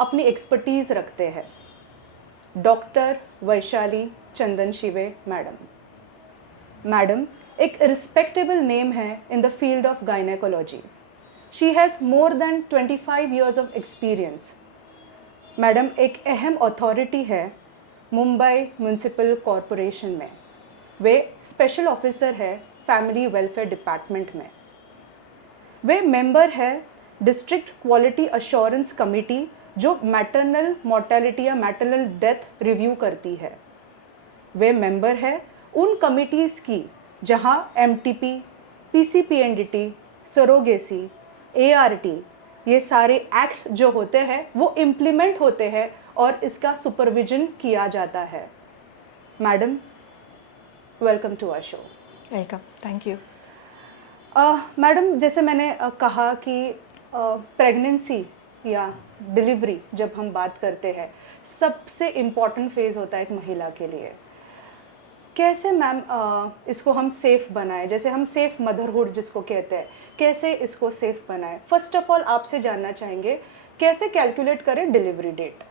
अपनी एक्सपर्टीज़ रखते हैं, डॉक्टर वैशाली चंदन शिवे मैडम। मैडम एक रिस्पेक्टेबल नेम है in the field of gynaecology. She has more than 25 years of experience. Madam एक अहम अथॉरिटी है मुंबई म्यूनसिपल कॉरपोरेशन में। वे स्पेशल ऑफिसर है फैमिली वेलफेयर डिपार्टमेंट में। वे मेंबर है डिस्ट्रिक्ट क्वालिटी अश्योरेंस कमेटी जो मैटरनल मोर्टेलिटी या मैटरनल डेथ रिव्यू करती है। वे मेंबर है उन कमिटीज़ की जहां एमटीपी, पीसीपीएनडीटी, सरोगेसी, एआरटी ये सारे एक्ट्स जो होते हैं वो इम्प्लीमेंट होते हैं और इसका सुपरविजन किया जाता है। Madam welcome to our show. Welcome, thank you. Madam जैसे मैंने कहा कि प्रेगनेंसी या डिलीवरी जब हम बात करते हैं सबसे इम्पॉर्टेंट फेज़ होता है एक महिला के लिए। कैसे मैम इसको हम सेफ़ बनाएं, जैसे हम सेफ़ मदरहुड जिसको कहते हैं, कैसे इसको सेफ़ बनाएं? फर्स्ट ऑफ ऑल आपसे जानना चाहेंगे कैसे कैलकुलेट करें delivery date?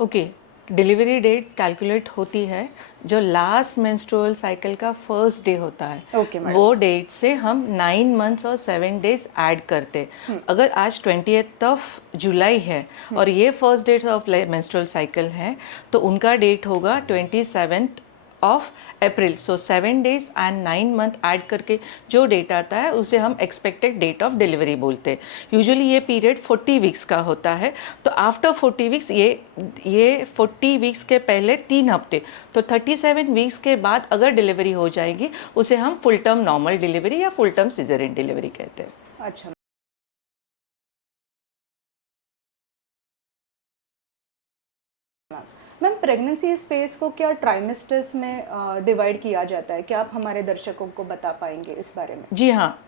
Okay, delivery date calculate होती है जो लास्ट मेंस्ट्रुअल साइकिल का फर्स्ट डे होता है। Okay, madam. वो डेट से हम 9 months और 7 days ऐड करते। अगर आज 20th जुलाई है और ये first date of menstrual cycle है तो उनका डेट होगा 27th April. So 7 days and 9 month add करके जो डेट आता है उसे हम एक्सपेक्टेड डेट ऑफ डिलीवरी बोलते हैं। यूजुअली ये पीरियड 40 weeks का होता है। तो आफ्टर 40 weeks ये 40 weeks के पहले 3 हफ्ते, तो 37 weeks के बाद अगर डिलीवरी हो जाएगी उसे हम फुल टर्म नॉर्मल डिलीवरी या फुल टर्म सिजेरियन डिलीवरी कहते हैं। अच्छा मैम, प्रेगनेंसी स्पेस को क्या ट्राइमेस्टर्स में डिवाइड किया जाता है? क्या आप हमारे दर्शकों को बता पाएंगे इस बारे में? जी हाँ,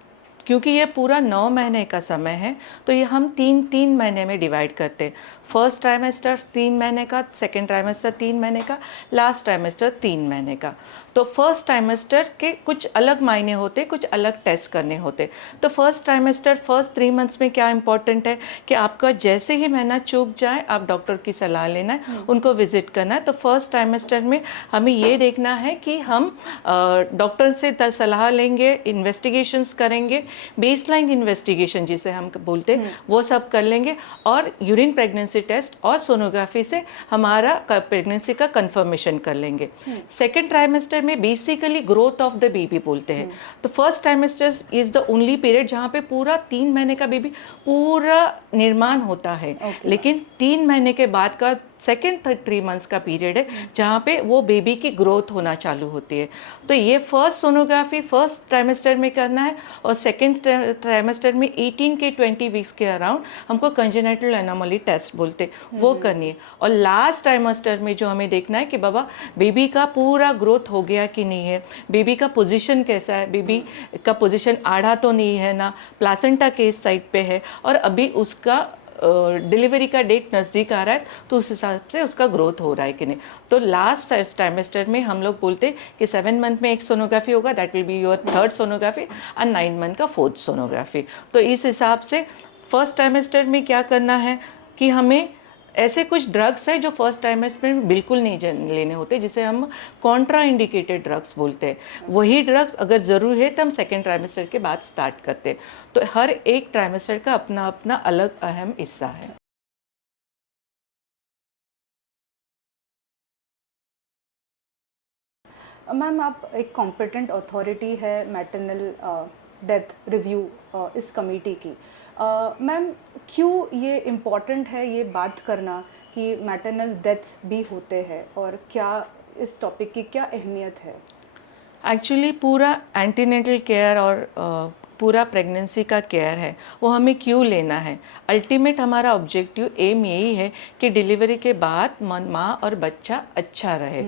क्योंकि ये पूरा 9 महीने का समय है तो ये हम 3 महीने में डिवाइड करते हैं। फर्स्ट ट्राइमेस्टर 3 महीने का, सेकेंड ट्राइमेस्टर 3 महीने का, लास्ट ट्राइमेस्टर 3 महीने का। तो फर्स्ट ट्राइमेस्टर के कुछ अलग मायने होते, कुछ अलग टेस्ट करने होते। तो फर्स्ट ट्राइमेस्टर फर्स्ट 3 months में क्या इंपॉर्टेंट है कि आपका जैसे ही महीना चूक जाए आप डॉक्टर की सलाह लेना है, उनको विजिट करना है। तो फर्स्ट ट्राइमेस्टर में हमें ये देखना है कि हम डॉक्टर से सलाह लेंगे, इन्वेस्टिगेशंस करेंगे, बेसलाइन इन्वेस्टिगेशन जिसे हम बोलते हैं वो सब कर लेंगे और यूरिन प्रेगनेंसी टेस्ट और सोनोग्राफी से हमारा प्रेगनेंसी का कंफर्मेशन कर लेंगे। सेकेंड ट्राइमेस्टर में basically growth of the baby बोलते हैं। तो first trimester is the only period जहाँ पे पूरा 3 महीने का बेबी पूरा निर्माण होता है। लेकिन 3 महीने के बाद का सेकेंड 3 months का पीरियड है जहाँ पे वो बेबी की ग्रोथ होना चालू होती है। तो ये फर्स्ट सोनोग्राफी फर्स्ट ट्राइमेस्टर में करना है और सेकेंड ट्राइमेस्टर में 18 के 20 weeks के अराउंड हमको कंजेनिटल एनोमली टेस्ट बोलते वो करनी है। और लास्ट ट्राइमेस्टर में जो हमें देखना है कि बाबा बेबी का पूरा ग्रोथ हो गया कि नहीं है, बेबी का पोजीशन कैसा है, बेबी का पोजीशन आधा तो नहीं है ना, प्लासेंटा किस साइड पे है और अभी उसका डिलीवरी का डेट नज़दीक आ रहा है तो उस हिसाब से उसका ग्रोथ हो रहा है कि नहीं। तो लास्ट ट्राइमेस्टर में हम लोग बोलते हैं कि 7 month में एक सोनोग्राफी होगा, that will be your third sonography and 9 month का फोर्थ सोनोग्राफी। तो इस हिसाब से फर्स्ट ट्राइमेस्टर में क्या करना है कि हमें ऐसे कुछ ड्रग्स हैं जो फर्स्ट ट्राइमेस्टर में बिल्कुल नहीं लेने होते, जिसे हम कॉन्ट्रा इंडिकेटेड ड्रग्स बोलते हैं। वही ड्रग्स अगर ज़रूर है तो हम सेकेंड ट्राइमेस्टर के बाद स्टार्ट करते हैं। तो हर एक ट्राइमेस्टर का अपना अपना अलग अहम हिस्सा है। मैम आप एक कॉम्पिटेंट अथॉरिटी है मैटरनल डेथ रिव्यू इस कमेटी की। मैम क्यों ये इम्पॉर्टेंट है ये बात करना कि मैटरनल डेथ्स भी होते हैं और क्या इस टॉपिक की क्या अहमियत है? एक्चुअली पूरा एंटीनेटल केयर और पूरा प्रेगनेंसी का केयर है वो हमें क्यों लेना है। अल्टीमेट हमारा ऑब्जेक्टिव एम यही है कि डिलीवरी के बाद माँ और बच्चा अच्छा रहे।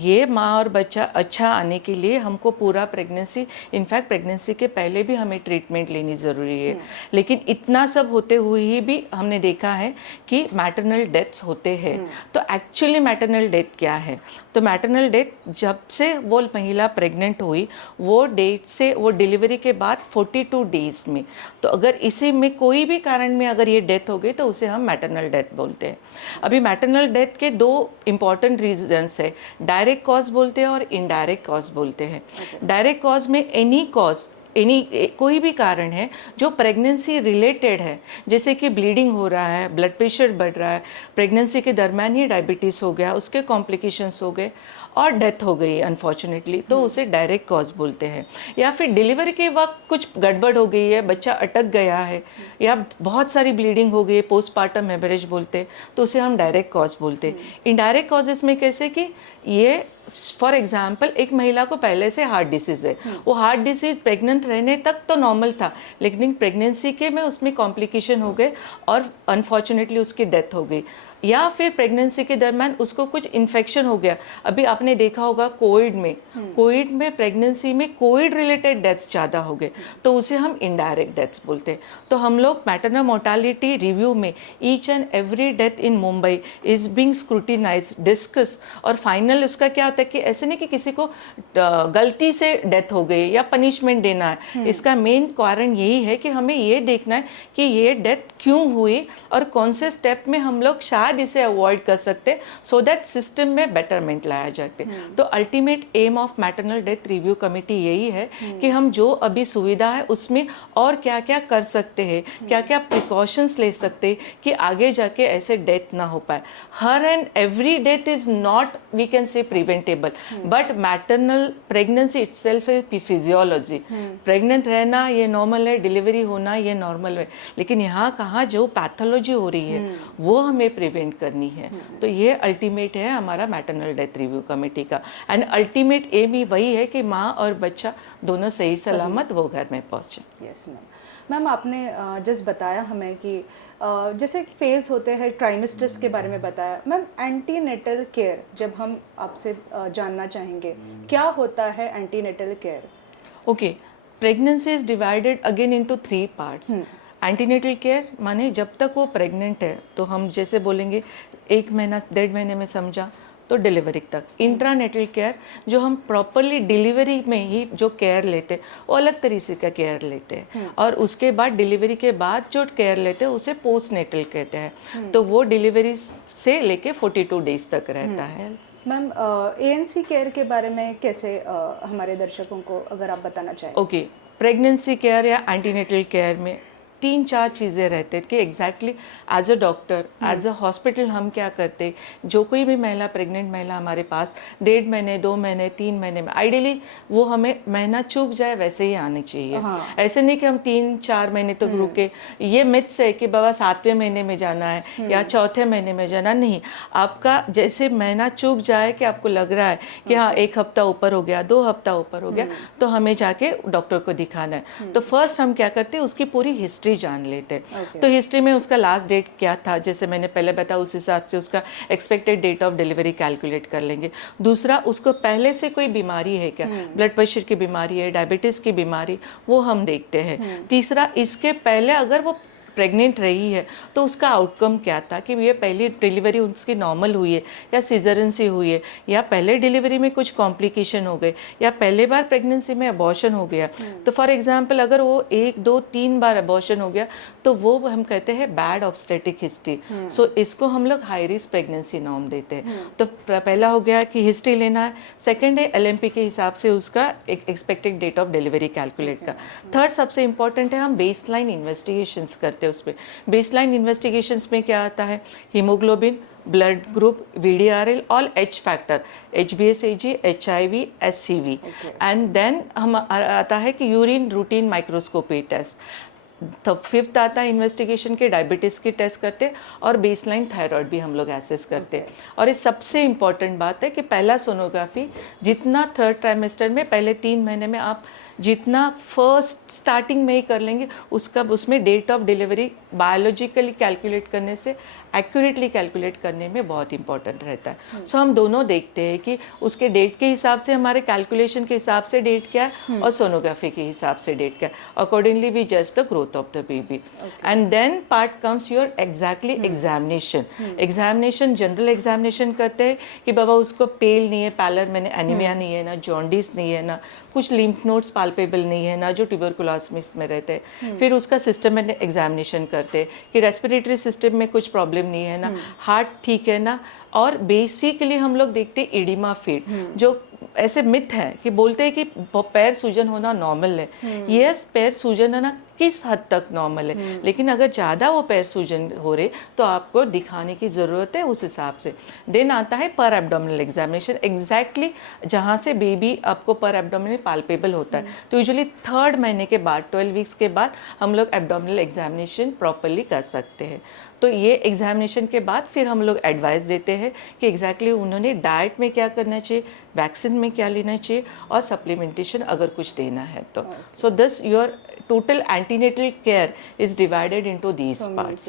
ये माँ और बच्चा अच्छा आने के लिए हमको पूरा प्रेगनेंसी, इनफैक्ट प्रेगनेंसी के पहले भी हमें ट्रीटमेंट लेनी ज़रूरी है। लेकिन इतना सब होते हुए ही भी हमने देखा है कि मैटरनल डेथ्स होते हैं। तो एक्चुअली मैटरनल डेथ क्या है? तो मैटरनल डेथ जब से वो महिला प्रेग्नेंट हुई वो डेट से, वो डिलीवरी के बाद बाद 42 डेज में। तो अगर इसी में कोई भी कारण में अगर ये डेथ हो गई तो उसे हम मैटरनल डेथ बोलते हैं। अभी मैटरनल डेथ के दो इम्पॉर्टेंट रीजंस है, डायरेक्ट कॉज बोलते हैं और इनडायरेक्ट कॉज बोलते हैं। डायरेक्ट कॉज में कोई भी कारण है जो प्रेगनेंसी रिलेटेड है, जैसे कि ब्लीडिंग हो रहा है, ब्लड प्रेशर बढ़ रहा है, प्रेगनेंसी के दरमियान ही डायबिटीज़ हो गया, उसके कॉम्प्लिकेशंस हो गए और डेथ हो गई अनफॉर्चुनेटली, तो उसे डायरेक्ट कॉज बोलते हैं। या फिर डिलीवरी के वक्त कुछ गड़बड़ हो गई है, बच्चा अटक गया है या बहुत सारी ब्लीडिंग हो गई है, पोस्टपार्टम हेमरेज बोलते हैं, तो उसे हम डायरेक्ट कॉज बोलते हैं। इनडायरेक्ट कॉजेस में कैसे कि ये फॉर एग्जाम्पल एक महिला को पहले से हार्ट डिसीज़ है, वो हार्ट डिसीज़ प्रेग्नेंट रहने तक तो नॉर्मल था, लेकिन प्रेगनेंसी के में उसमें कॉम्प्लिकेशन हो गए और अनफॉर्चुनेटली उसकी डेथ हो गई। या फिर प्रेगनेंसी के दरमियान उसको कुछ इन्फेक्शन हो गया। अभी आपने देखा होगा कोविड में प्रेगनेंसी में कोविड रिलेटेड डेथ्स ज़्यादा हो गए, तो उसे हम इनडायरेक्ट डेथ्स बोलते हैं। तो हम लोग मैटरनल मोर्टालिटी रिव्यू में each and every death in Mumbai is being scrutinise, discuss, और फाइनल उसका क्या होता है कि ऐसे नहीं कि किसी को गलती से डेथ हो गई या पनिशमेंट देना है। इसका मेन कारण यही है कि हमें ये देखना है कि ये डेथ क्यों हुई और कौन से स्टेप में हम लोग शायद इसे अवॉइड कर सकते, सो दैट सिस्टम में बेटरमेंट लाया जाए। तो ultimate aim of maternal death review committee यही है कि हम जो अभी सुविधा है उसमें और क्या क्या कर सकते हैं, क्या क्या प्रिकॉशंस ले सकते हैं कि आगे जाके ऐसे डेथ ना हो पाए। हर and every death is not we can say preventable, but maternal pregnancy itself है फिजियोलॉजी। प्रेग्नेंट रहना ये नॉर्मल है, डिलीवरी होना ये नॉर्मल है, लेकिन यहाँ कहाँ जो पैथोलॉजी हो रही है वो हमें प्रिवेंट करनी है। तो ये अल्टीमेट है हमारा मैटरनल डेथ रिव्यू कमेटी का, एंड अल्टीमेट एम ही वही है कि माँ और बच्चा दोनों सही सलामत वो घर में पहुँचे। यस मैम, आपने जस्ट बताया हमें कि जैसे फेज़ होते हैं, ट्राइमेस्टर्स के बारे में बताया। मैम, एंटीनेटल केयर जब हम आपसे जानना चाहेंगे, क्या होता है antenatal care? Okay, pregnancy is divided again into 3 parts. Antenatal care माने जब तक वो प्रेग्नेंट है, तो हम जैसे बोलेंगे 1 महीना 1.5 महीने में समझा तो डिलीवरी तक। इंट्रानेटल केयर जो हम प्रॉपरली डिलीवरी में ही जो केयर लेते वो अलग तरीके का केयर लेते हैं, और उसके बाद डिलीवरी के बाद जो केयर लेते हैं उसे पोस्ट नेटल कहते हैं। तो वो डिलीवरी से लेके 42 डेज तक रहता है। मैम, ANC केयर के बारे में कैसे हमारे दर्शकों को अगर आप बताना चाहें? ओके, प्रेगनेंसी केयर या एंटीनेटल केयर में 3-4 चीज़ें रहते हैं कि exactly as a doctor, as a hospital हम क्या करते। जो कोई भी महिला, प्रेग्नेंट महिला हमारे पास 1.5 महीने 2 महीने 3 महीने में, आइडियली वो हमें महीना चूक जाए वैसे ही आनी चाहिए। ऐसे नहीं कि हम 3-4 महीने तक रुके। ये मिथ्स है कि बाबा 7वें महीने में जाना है या 4थे महीने में जाना। नहीं, आपका जैसे महीना चूक जाए कि आपको लग रहा है कि हाँ 1 हफ्ता ऊपर हो गया, 2 हफ्ता ऊपर हो गया, तो हमें जाके डॉक्टर को दिखाना है। तो फर्स्ट हम क्या करते हैं, उसकी पूरी हिस्ट्री जान लेते हैं। तो हिस्ट्री में उसका लास्ट डेट क्या था, जैसे मैंने पहले बताया, उस हिसाब से उसका expected date of delivery calculate कर लेंगे। दूसरा, उसको पहले से कोई बीमारी है क्या, ब्लड प्रेशर की बीमारी है, डायबिटीज़ की बीमारी, वो हम देखते हैं। तीसरा, इसके पहले अगर वो प्रेग्नेंट रही है तो उसका आउटकम क्या था, कि ये पहली डिलीवरी उसकी नॉर्मल हुई है या सीजरन से हुई है, या पहले डिलीवरी में कुछ कॉम्प्लिकेशन हो गए, या पहले बार प्रेगनेंसी में अबॉर्शन हो गया। तो फॉर एग्जांपल अगर वो 1, 2, 3 बार अबॉर्शन हो गया तो वो हम कहते हैं बैड ऑब्स्टेटिक हिस्ट्री। सो इसको हम लोग हाई रिस्क प्रेगनेंसी नॉर्म देते हैं। तो पहला हो गया कि हिस्ट्री लेना है। सेकेंड है LMP के हिसाब से उसका एक expected date of delivery calculate का। थर्ड सबसे इंपॉर्टेंट है, हम बेसलाइन इन्वेस्टिगेशंस करते हैं। उस पर बेसलाइन इन्वेस्टिगेशंस में क्या आता है, हीमोग्लोबिन, ब्लड ग्रुप, VDRL और H फैक्टर, HbSAg, HIV, SCV, and then हम आता है कि यूरिन रूटीन माइक्रोस्कोपी टेस्ट। तो 5th आता है इन्वेस्टिगेशन के डायबिटीज़ की टेस्ट करते, और बेसलाइन थायराइड भी हम लोग एसेस करते। और ये सबसे इम्पॉर्टेंट बात है कि पहला सोनोग्राफी जितना 3rd ट्राइमेस्टर में पहले 3 महीने में आप जितना फर्स्ट स्टार्टिंग में ही कर लेंगे, उसमें date of delivery biologically calculate करने से एक्यूरेटली कैलकुलेट करने में बहुत इंपॉर्टेंट रहता है। सो हम दोनों देखते हैं कि उसके डेट के हिसाब से, हमारे कैलकुलेशन के हिसाब से डेट क्या है और सोनोग्राफी के हिसाब से डेट क्या है। अकॉर्डिंगली वी जज the growth of the baby, and then part comes your exactly examination. Examination general examination करते हैं कि बाबा उसको पेल नहीं है, पैलर मैंने एनीमिया नहीं है ना, जॉन्डिस नहीं है ना, कुछ लिम्फ नोड्स पाल्पेबल नहीं है, ना जो ट्यूबरकुलोसिस में रहते हैं। फिर उसका सिस्टमेटिक एग्जामिनेशन करते हैं कि रेस्पिरेटरी सिस्टम में कुछ प्रॉब्लम नहीं है ना, हार्ट ठीक है ना। और बेसिकली हम लोग देखते हैं एडिमा फीट, जो ऐसे मिथ है कि बोलते हैं कि पैर सूजन होना नॉर्मल है। यस, पैर सूजन होना किस हद तक नॉर्मल है, लेकिन अगर ज़्यादा वो पैर सूजन हो रहे तो आपको दिखाने की ज़रूरत है उस हिसाब से। देन आता है पर एब्डोमिनल एग्जामिनेशन, एग्जैक्टली जहाँ से बेबी आपको पर एब्डोमिनल पाल्पेबल होता है। तो यूजुअली 3rd महीने के बाद, 12 वीक्स के बाद हम लोग एब्डोमिनल एग्जामिनेशन प्रॉपरली कर सकते हैं। तो ये एग्जामिनेशन के बाद फिर हम लोग एडवाइस देते हैं कि एग्जैक्टली उन्होंने डाइट में क्या करना चाहिए, वैक्सीन में क्या लेना चाहिए और सप्लीमेंटेशन अगर कुछ देना है तो। So this your total antenatal care is divided into these parts.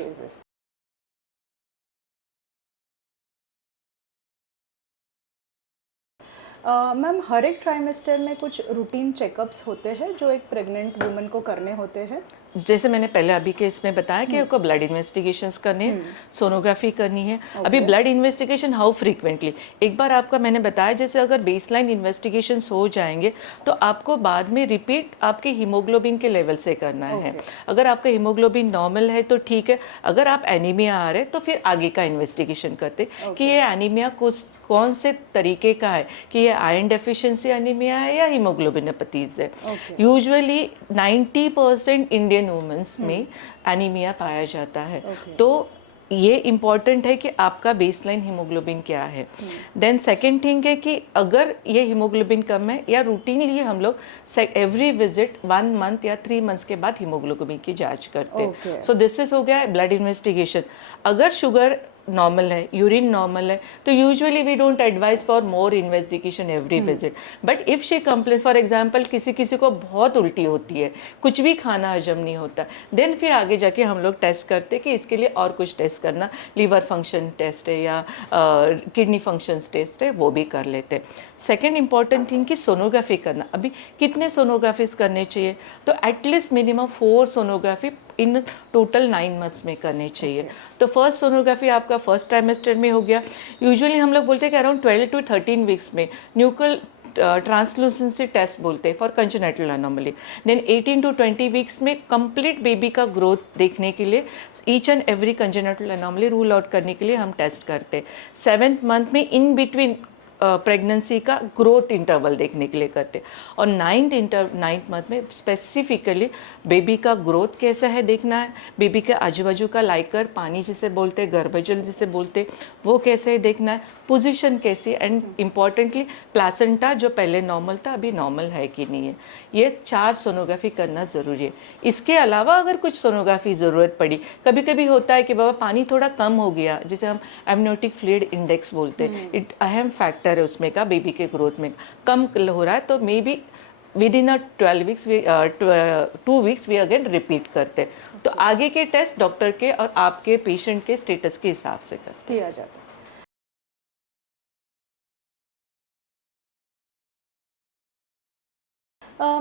Ma'am, हर एक ट्राइमेस्टर में कुछ रूटीन चेकअप्स होते हैं जो एक प्रेग्नेंट वुमन को करने होते हैं। जैसे मैंने पहले अभी के इसमें बताया कि आपको ब्लड इन्वेस्टिगेशंस करने हैं, सोनोग्राफी करनी है। अभी ब्लड इन्वेस्टिगेशन हाउ फ्रीक्वेंटली, एक बार आपका मैंने बताया जैसे अगर बेसलाइन इन्वेस्टिगेशंस हो जाएंगे तो आपको बाद में रिपीट आपके हीमोग्लोबिन के लेवल से करना है। अगर आपका हीमोग्लोबिन नॉर्मल है तो ठीक है, अगर आप एनीमिया आ रहे तो फिर आगे का इन्वेस्टिगेशन करते कि ये एनीमिया कौन से तरीके का है, कि ये आयरन डेफिशिएंसी एनीमिया है या हीमोग्लोबिनोपैथीज है। यूजुअली 90% इंडियन वुमेन्स में एनीमिया पाया जाता है। तो ये इम्पॉर्टेंट है कि आपका बेसलाइन हीमोग्लोबिन क्या है। देन सेकेंड थिंग है कि अगर ये हीमोग्लोबिन कम है या रूटीनली हम लोग एवरी विजिट 1 मंथ या 3 मंथ्स के बाद हीमोग्लोबिन की जांच करते हैं। सो दिस इज हो गया ब्लड इन्वेस्टिगेशन। अगर शुगर नॉर्मल है, यूरिन नॉर्मल है, तो usually we don't advise for more investigation every visit. But if she complains, for example किसी को बहुत उल्टी होती है, कुछ भी खाना हजम नहीं होता, देन फिर आगे जाके हम लोग टेस्ट करते कि इसके लिए और कुछ टेस्ट करना, लीवर फंक्शन टेस्ट है या किडनी फंक्शन टेस्ट है, वो भी कर लेते। सेकेंड इंपॉर्टेंट थिंग कि सोनोग्राफी करना। अभी कितने सोनोग्राफीज करने चाहिए, तो at least minimum 4 sonography in total 9 months में करने चाहिए। तो फर्स्ट सोनोग्राफी आपका फर्स्ट ट्राइमेस्टर में हो गया। यूजुअली हम लोग बोलते हैं कि अराउंड 12 to 13 वीक्स में न्यूक्लियर ट्रांसलूसेंसी टेस्ट बोलते हैं for congenital anomaly. Then 18 to 20 weeks में कंप्लीट बेबी का ग्रोथ देखने के लिए each and every congenital anomaly rule out करने के लिए हम टेस्ट करते हैं। 7th मंथ में इन बिटवीन प्रेगनेंसी का ग्रोथ इंटरवल देखने के लिए करते। और 9th मंथ में स्पेसिफिकली बेबी का ग्रोथ कैसा है देखना है, बेबी के आजू बाजू का लाइकर पानी जिसे बोलते हैं, गर्भजल जिसे बोलते वो कैसे है देखना है, पोजीशन कैसी, एंड इम्पॉर्टेंटली प्लासेंटा जो पहले नॉर्मल था अभी नॉर्मल है कि नहीं है। ये 4 सोनोग्राफी करना ज़रूरी है। इसके अलावा अगर कुछ सोनोग्राफी ज़रूरत पड़ी, कभी कभी होता है कि बाबा पानी थोड़ा कम हो गया, जिसे हम एमनियोटिक फ्लूइड इंडेक्स बोलते हैं, एक अहम फैक्टर है उसमें का, बेबी के ग्रोथ में कम हो रहा है, तो may be with in 2 weeks we again repeat करते। तो आगे के टेस्ट डॉक्टर के और आपके पेशेंट के स्टेटस के हिसाब से करते किया जाता है।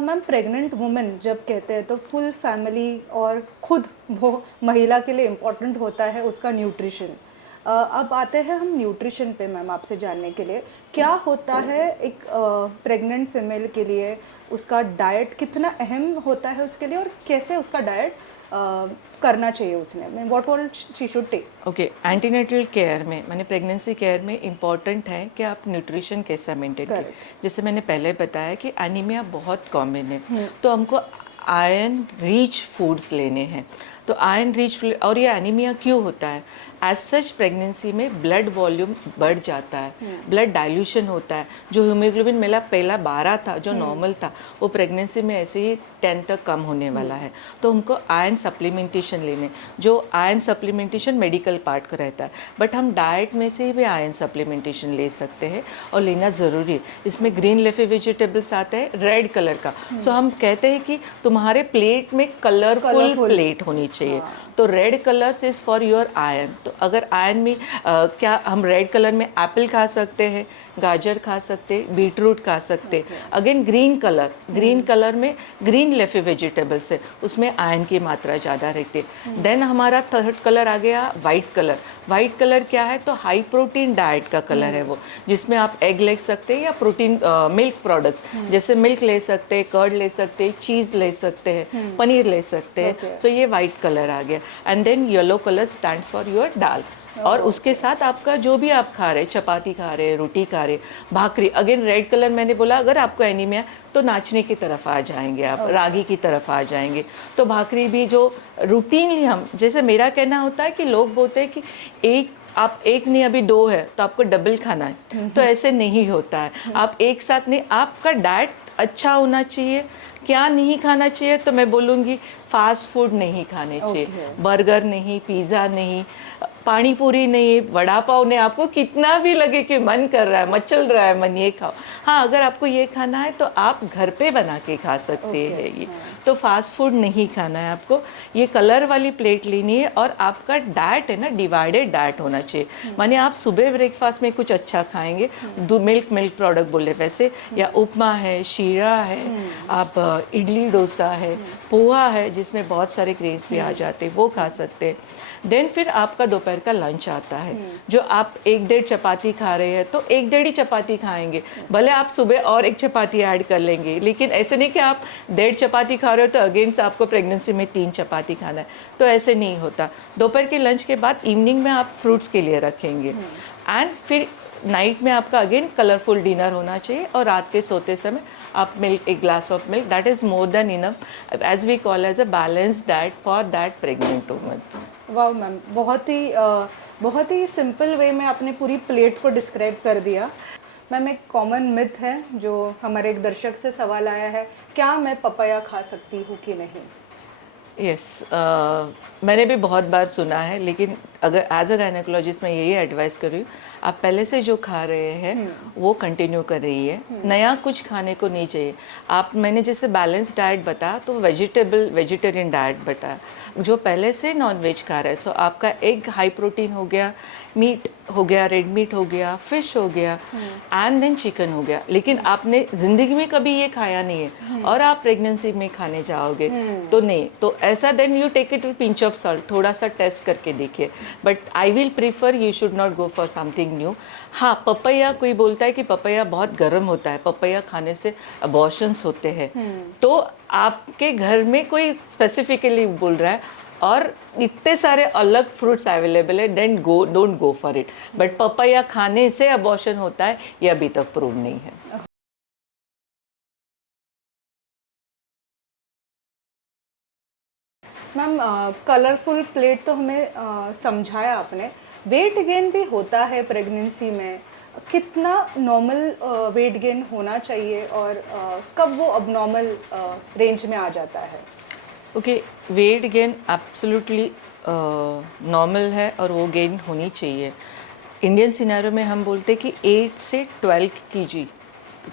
मैम, प्रेग्नेंट वुमेन जब कहते हैं तो फुल फैमिली और खुद वो महिला के लिए इम्पोर्टेंट होता है उसका न्यूट्रिशन। अब आते हैं हम न्यूट्रिशन पे मैम, आपसे जानने के लिए क्या होता है एक प्रेग्नेंट फीमेल के लिए, उसका डाइट कितना अहम होता है उसके लिए और कैसे उसका डाइट करना चाहिए उसने, what all she should take. Okay, antenatal care में माने प्रेगनेंसी केयर में इम्पॉर्टेंट है कि आप न्यूट्रिशन कैसा मेंटेन करें। जैसे मैंने पहले बताया कि एनीमिया बहुत कॉमन है, तो हमको आयरन रिच फूड्स लेने हैं। तो आयरन रिच, और ये एनीमिया क्यों होता है, एज सच प्रेगनेंसी में ब्लड वॉल्यूम बढ़ जाता है, ब्लड डाइल्यूशन होता है। जो हीमोग्लोबिन मेरा पहला 12 था जो नॉर्मल था, वो प्रेगनेंसी में ऐसे ही 10 तक कम होने वाला है। तो हमको आयरन सप्लीमेंटेशन लेने, जो आयरन सप्लीमेंटेशन मेडिकल पार्ट का रहता है, बट हम डाइट में से भी आयरन सप्लीमेंटेशन ले सकते हैं और लेना ज़रूरी है। इसमें ग्रीन लीफी वेजिटेबल्स आता है रेड कलर का, सो हम कहते हैं कि तुम्हारे प्लेट में कलरफुल प्लेट होनी चाहिए। तो red colours is for your iron. तो अगर आयरन में क्या हम रेड कलर में एप्पल खा सकते हैं, गाजर खा सकते, बीटरूट खा सकते। अगेन ग्रीन कलर में ग्रीन लेफी वेजिटेबल्स है, उसमें आयरन की मात्रा ज़्यादा रहती है। देन हमारा थर्ड कलर आ गया वाइट कलर। वाइट कलर क्या है? तो हाई प्रोटीन डाइट का कलर है वो, जिसमें आप एग ले सकते हैं या प्रोटीन मिल्क प्रोडक्ट्स जैसे मिल्क ले सकते हैं, कर्ड ले सकते हैं, चीज़ ले सकते हैं, पनीर ले सकते हैं। सो ये वाइट कलर आ गया। And then yellow colour stands for your dal. और उसके साथ आपका जो भी आप खा रहे, चपाती खा रहे, रोटी खा रहे, भाकरी। अगेन रेड कलर मैंने बोला, अगर आपको एनीमिया तो नाचने की तरफ आ जाएंगे आप, रागी की तरफ आ जाएंगे। तो भाकरी भी जो रूटीनली हम, जैसे मेरा कहना होता है कि लोग बोलते हैं कि आप एक नहीं अभी दो है तो आपको डबल खाना है, तो ऐसे नहीं होता है। आप एक साथ नहीं, आपका डाइट अच्छा होना चाहिए। क्या नहीं खाना चाहिए? तो मैं बोलूँगी फास्ट फूड नहीं खाने चाहिए, बर्गर नहीं, पिज़्ज़ा नहीं, पानी पूरी नहीं, वड़ा पाव नहीं। आपको कितना भी लगे कि मन कर रहा है, मचल रहा है मन, ये खाओ। हाँ, अगर आपको ये खाना है तो आप घर पे बना के खा सकते हैं ये। तो फास्ट फूड नहीं खाना है आपको। ये कलर वाली प्लेट लेनी है और आपका डाइट है ना, डिवाइडेड डाइट होना चाहिए। माने आप सुबह ब्रेकफास्ट में कुछ अच्छा खाएंगे, मिल्क प्रोडक्ट बोले वैसे, या उपमा है, शीरा है, आप इडली डोसा है, पोहा है जिसमें बहुत सारे ग्रेन्स भी आ जाते हैं, वो खा सकते हैं। देन फिर आपका दोपहर का लंच आता है, जो आप 1-1.5 चपाती खा रहे हैं तो 1-1.5 ही चपाती खाएंगे। भले आप सुबह और 1 चपाती ऐड कर लेंगे, लेकिन ऐसे नहीं कि आप 1.5 चपाती खा रहे हो तो अगेंस्ट आपको प्रेगनेंसी में 3 चपाती खाना है, तो ऐसे नहीं होता। दोपहर के लंच के बाद इवनिंग में आप फ्रूट्स के लिए रखेंगे। एंड फिर नाइट में आपका अगेन कलरफुल डिनर होना चाहिए। और रात के सोते समय आप मिल्क, एक glass of milk, that is more than enough, as we call as a balanced diet for that pregnant woman. वाह मैम, बहुत ही सिंपल वे में आपने पूरी प्लेट को डिस्क्राइब कर दिया। मैम, एक कॉमन मिथ है जो हमारे एक दर्शक से सवाल आया है, क्या मैं पपाया खा सकती हूँ कि नहीं? यस, मैंने भी बहुत बार सुना है, लेकिन अगर एज अ गायनेकोलॉजिस्ट मैं यही एडवाइस कर रही हूँ, आप पहले से जो खा रहे हैं वो कंटिन्यू कर रही है, नया कुछ खाने को नहीं चाहिए। मैंने जैसे बैलेंस डाइट बताया तो वेजिटेरियन डाइट बताया। जो पहले से नॉन वेज खा रहा है, सो आपका एग हाई प्रोटीन हो गया, मीट हो गया, रेड मीट हो गया, फिश हो गया, एंड देन चिकन हो गया। लेकिन आपने ज़िंदगी में कभी ये खाया नहीं है और आप प्रेगनेंसी में खाने जाओगे तो नहीं, तो ऐसा then you take it with pinch of salt, थोड़ा सा टेस्ट करके देखिए। But I will prefer you should not go for something new. हाँ, पपैया, कोई बोलता है कि पपैया बहुत गर्म होता है, पपैया खाने से अबॉर्शंस होते हैं, तो आपके घर में कोई स्पेसिफिकली बोल रहा है और इतने सारे अलग फ्रूट्स अवेलेबल है, then don't go for it. But papaya खाने से अबॉर्शन होता है ये अभी तक प्रूव नहीं है। मैम, कलरफुल प्लेट तो हमें समझाया आपने। वेट गेन भी होता है प्रेगनेंसी में, कितना नॉर्मल वेट गेन होना चाहिए और कब वो अबनॉर्मल रेंज में आ जाता है? Okay, weight gain absolutely normal है और वो गेन होनी चाहिए। इंडियन सिनेरियो में हम बोलते हैं कि 8 से 12 kg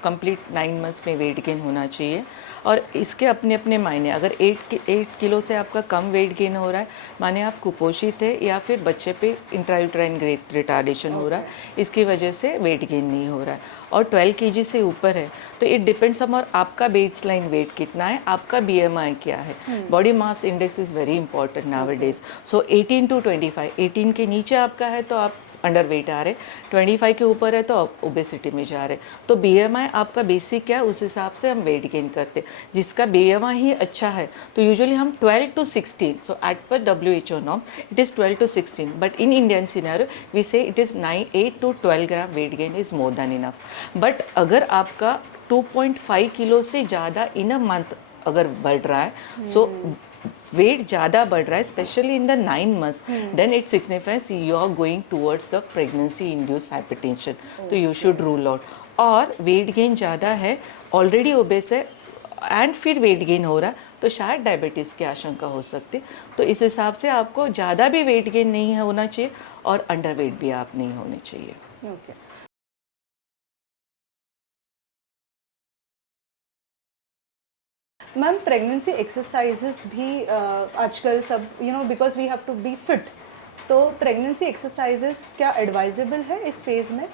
कंप्लीट 9 मंथ्स में वेट गेन होना चाहिए। और इसके अपने अपने मायने, अगर 8 किलो से आपका कम वेट गेन हो रहा है, माने आप कुपोषित है या फिर बच्चे पे इंट्रायूट्राइन ग्रोथ रिटार्डेशन हो रहा है, इसकी वजह से वेट गेन नहीं हो रहा है। और 12 kg से ऊपर है तो इट डिपेंड्स ऑन आपका बेस लाइन वेट कितना है, आपका BMI क्या है। Body mass index is very important nowadays. So 18 to 25, 18 के नीचे आपका है तो आप अंडर वेट आ रहे, 25 के ऊपर है तो आप ओबेसिटी में जा रहे। तो BMI आपका बेसिक क्या है उस हिसाब से हम वेट गेन करते। जिसका BMI ही अच्छा है तो यूजुअली हम 12 to 16, so at per WHO norm it is 12 to 16, but in Indian scenario we say it is 8 to 12 gram weight gain is more than enough. But अगर आपका 2.5 किलो से ज़्यादा इन अ मंथ अगर बढ़ रहा है, सो वेट ज़्यादा बढ़ रहा है especially in the 9 months, then it signifies you are going towards the pregnancy induced hypertension, तो यू शुड रूल आउट। और वेट गेन ज़्यादा है, ऑलरेडी ओबेस है एंड फिर वेट गेन हो रहा है तो शायद डायबिटीज़ की आशंका हो सकती है। तो इस हिसाब से आपको ज़्यादा भी वेट गेन नहीं होना चाहिए और अंडर वेट भी आप नहीं होने चाहिए। ओके। मैम प्रेगनेंसी एक्सरसाइजेस भी आजकल सब because we have to be fit, तो प्रेगनेंसी एक्सरसाइजेस क्या एडवाइजेबल है इस फेज़ में?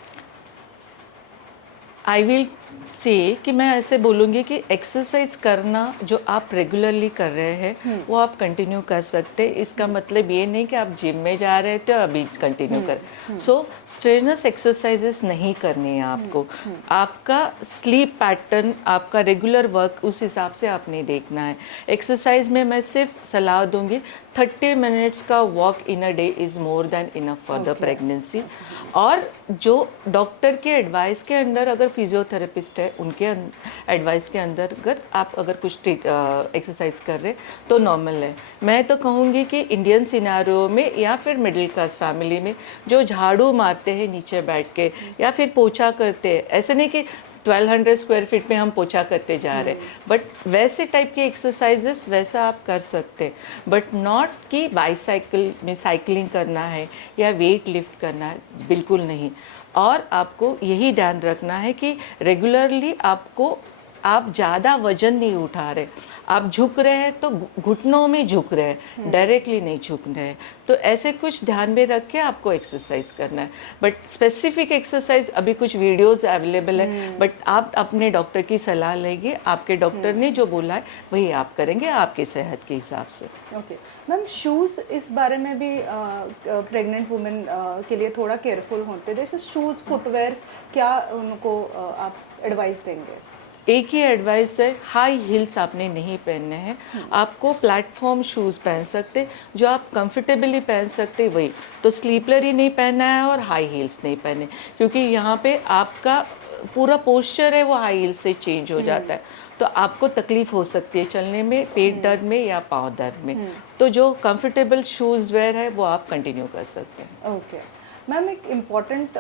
आई विल से कि मैं ऐसे बोलूँगी कि एक्सरसाइज करना जो आप रेगुलरली कर रहे हैं वो आप कंटिन्यू कर सकते हैं। इसका मतलब ये नहीं कि आप जिम में जा रहे थे अभी कंटिन्यू कर। सो स्ट्रेनस एक्सरसाइजेस नहीं करनी है आपको। आपका स्लीप पैटर्न, आपका रेगुलर वर्क, उस हिसाब से आपने देखना है। एक्सरसाइज में मैं सिर्फ सलाह दूंगी 30 मिनट्स का walk in a day is more than enough for the pregnancy. और जो डॉक्टर के एडवाइस के अंडर अगर फिजियोथेरेपिस्ट है उनके एडवाइस के अंदर आप अगर कुछ एक्सरसाइज कर रहे तो नॉर्मल है। मैं तो कहूँगी कि इंडियन सिनारियो में या फिर मिडिल क्लास फैमिली में जो झाड़ू मारते हैं नीचे बैठ के या फिर पोछा करते हैं, ऐसे नहीं कि 1200 स्क्वायर फीट में हम पोछा करते जा रहे, बट वैसे टाइप की एक्सरसाइजेस वैसा आप कर सकते, बट नॉट कि बाईसाइकिल में साइकिलिंग करना है या वेट लिफ्ट करना है, बिल्कुल नहीं। और आपको यही ध्यान रखना है कि रेगुलरली आप ज़्यादा वजन नहीं उठा रहे। आप झुक रहे हैं तो घुटनों में झुक रहे हैं, डायरेक्टली नहीं झुक रहे हैं। तो ऐसे कुछ ध्यान में रख के आपको एक्सरसाइज करना है। बट स्पेसिफिक एक्सरसाइज अभी कुछ वीडियोस अवेलेबल है, बट आप अपने डॉक्टर की सलाह लेंगे। आपके डॉक्टर ने जो बोला है वही आप करेंगे आपकी सेहत के हिसाब से। ओके मैम, शूज़ इस बारे में भी प्रेग्नेंट वुमेन के लिए थोड़ा केयरफुल होते हैं, जैसे शूज़ फुटवेयर्स, क्या उनको आप एडवाइस देंगे? एक ही एडवाइस है, हाई हील्स आपने नहीं पहनने हैं। आपको प्लेटफॉर्म शूज़ पहन सकते जो आप कंफर्टेबली पहन सकते, वही तो स्लीपर ही नहीं पहनना है और हाई हील्स नहीं पहने, क्योंकि यहाँ पे आपका पूरा पोस्चर है वो हाई हील्स से चेंज हो जाता है। तो आपको तकलीफ़ हो सकती है चलने में, पेट दर्द में या पाँव दर्द में। तो जो कंफर्टेबल शूज़ वेयर है वो आप कंटिन्यू कर सकते हैं। ओके मैम, एक इम्पॉर्टेंट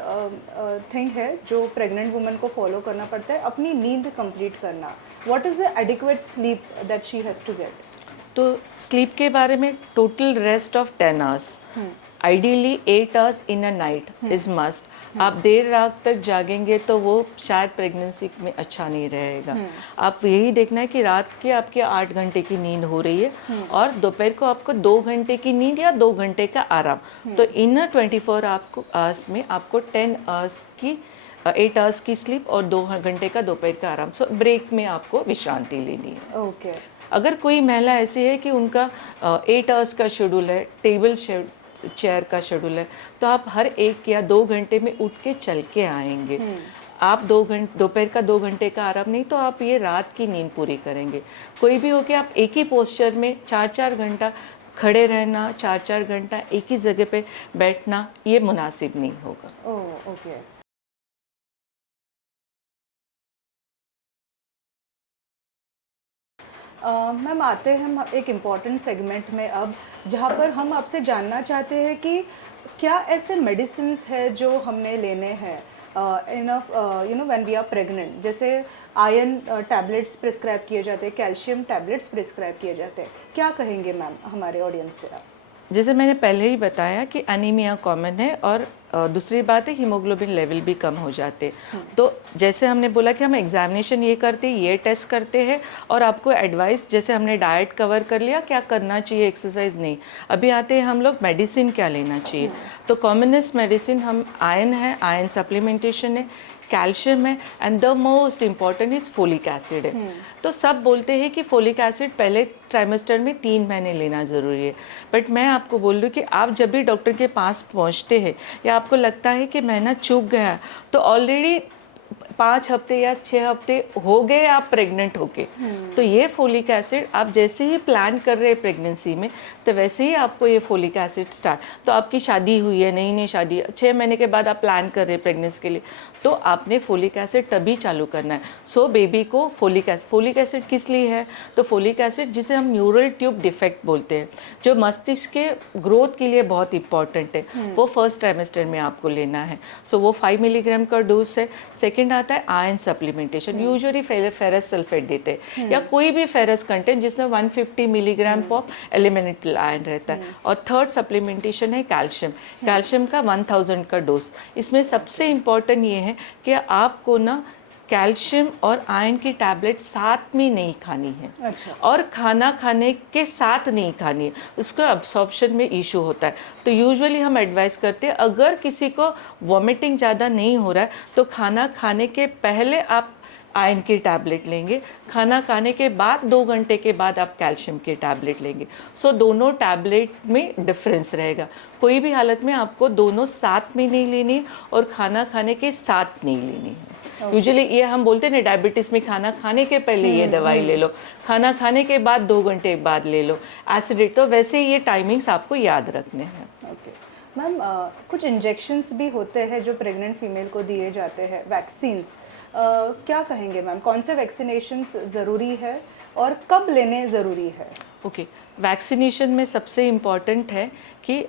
थिंग है जो प्रेग्नेंट वुमेन को फॉलो करना पड़ता है, अपनी नींद कंप्लीट करना। What is the adequate sleep that she has to get? तो स्लीप के बारे में total rest of 10 hours, ideally 8 hours in a night is must. आप देर रात तक जागेंगे तो वो शायद प्रेगनेंसी में अच्छा नहीं रहेगा। आप यही देखना है कि रात के आपके 8 घंटे की नींद हो रही है और दोपहर को आपको 2 घंटे की नींद या 2 घंटे का आराम। तो इन 24 आवर्स में आपको 10 आवर्स की 8 आवर्स की स्लीप और 2 घंटे का दोपहर का आराम। सो ब्रेक में आपको विश्रांति लेनी है। ओके अगर कोई महिला ऐसी है कि उनका 8 आवर्स का शेड्यूल है, टेबल चेयर का शेड्यूल है, तो आप हर 1 या 2 घंटे में उठ के चल के आएंगे। आप दोपहर का 2 घंटे का आराम नहीं, तो आप ये रात की नींद पूरी करेंगे। कोई भी हो कि आप एक ही पोस्चर में 4-4 घंटा खड़े रहना, 4-4 घंटा एक ही जगह पे बैठना, ये मुनासिब नहीं होगा। Oh okay. मैम आते हैं हम एक इम्पॉर्टेंट सेगमेंट में अब, जहाँ पर हम आपसे जानना चाहते हैं कि क्या ऐसे मेडिसिन्स है जो हमने लेने हैं enough when we are pregnant, जैसे आयरन टैबलेट्स प्रिस्क्राइब किए जाते हैं, कैल्शियम टैबलेट्स प्रिस्क्राइब किए जाते हैं, क्या कहेंगे मैम हमारे ऑडियंस से आप? जैसे मैंने पहले ही बताया कि एनीमिया कॉमन है और दूसरी बात है हीमोग्लोबिन लेवल भी कम हो जाते। तो जैसे हमने बोला कि हम एग्जामिनेशन ये करते हैं, ये टेस्ट करते हैं और आपको एडवाइस, जैसे हमने डाइट कवर कर लिया, क्या करना चाहिए, एक्सरसाइज नहीं। अभी आते हैं हम लोग मेडिसिन क्या लेना चाहिए। तो कॉमनेस्ट मेडिसिन हम आयरन है, आयरन सप्लीमेंटेशन है, कैल्शियम है and the most important is folic acid है। तो सब बोलते हैं कि फोलिक एसिड पहले ट्राइमेस्टर में 3 महीने लेना ज़रूरी है, बट मैं आपको बोल रही हूँ कि आप जब भी डॉक्टर के पास पहुँचते हैं या आपको लगता है कि महीना चूक गया, तो ऑलरेडी 5 हफ्ते या 6 हफ्ते हो गए आप प्रेग्नेंट होके, तो ये फोलिक एसिड आप जैसे ही प्लान कर रहे हैं प्रेगनेंसी में, तो वैसे ही आपको ये फोलिक एसिड स्टार्ट, तो आपकी शादी हुई है, नई शादी, 6 महीने के बाद आप प्लान कर रहे हैं प्रेगनेंसी के लिए, तो आपने फोलिक एसिड तभी चालू करना है। सो बेबी को फोलिक एसिड किस लिए है, तो फोलिक एसिड जिसे हम न्यूरल ट्यूब डिफेक्ट बोलते हैं, जो मस्तिष्क के ग्रोथ के लिए बहुत इंपॉर्टेंट है, वो फर्स्ट ट्राइमेस्टर में आपको लेना है। सो वो 5 मिलीग्राम का डोज है। सेकेंड आता है iron supplementation, usually ferrous sulphate देते हैं या कोई भी फेरस कंटेंट जिसमें 150 मिलीग्राम ऑफ एलिमेंटल आयरन रहता है। और थर्ड सप्लीमेंटेशन है कैल्शियम का 1000 का डोज। इसमें सबसे इम्पॉर्टेंट ये है कि आपको ना कैल्शियम और आयरन की टैबलेट साथ में नहीं खानी है। अच्छा। और खाना खाने के साथ नहीं खानी है, उसको अब्सॉर्प्शन में इशू होता है। तो यूजुअली हम एडवाइस करते हैं अगर किसी को वॉमिटिंग ज़्यादा नहीं हो रहा है तो खाना खाने के पहले आप आयरन की टैबलेट लेंगे, खाना खाने के बाद 2 घंटे के बाद आप कैल्शियम की टैबलेट लेंगे। सो दोनों टैबलेट में डिफरेंस रहेगा। कोई भी हालत में आपको दोनों साथ में नहीं लेनी और खाना खाने के साथ नहीं लेनी है। यूजुअली ये हम बोलते हैं ना, डायबिटीज़ में खाना खाने के पहले ये दवाई ले लो, खाना खाने के बाद 2 घंटे बाद ले लो एसिडिटी। तो वैसे ये टाइमिंग्स आपको याद रखने हैं। ओके मैम, कुछ इंजेक्शंस भी होते हैं जो प्रेग्नेंट फीमेल को दिए जाते हैं, वैक्सीन्स, क्या कहेंगे मैम, कौन से वैक्सीनेशंस ज़रूरी है और कब लेने ज़रूरी है? ओके, वैक्सीनेशन में सबसे इम्पॉर्टेंट है कि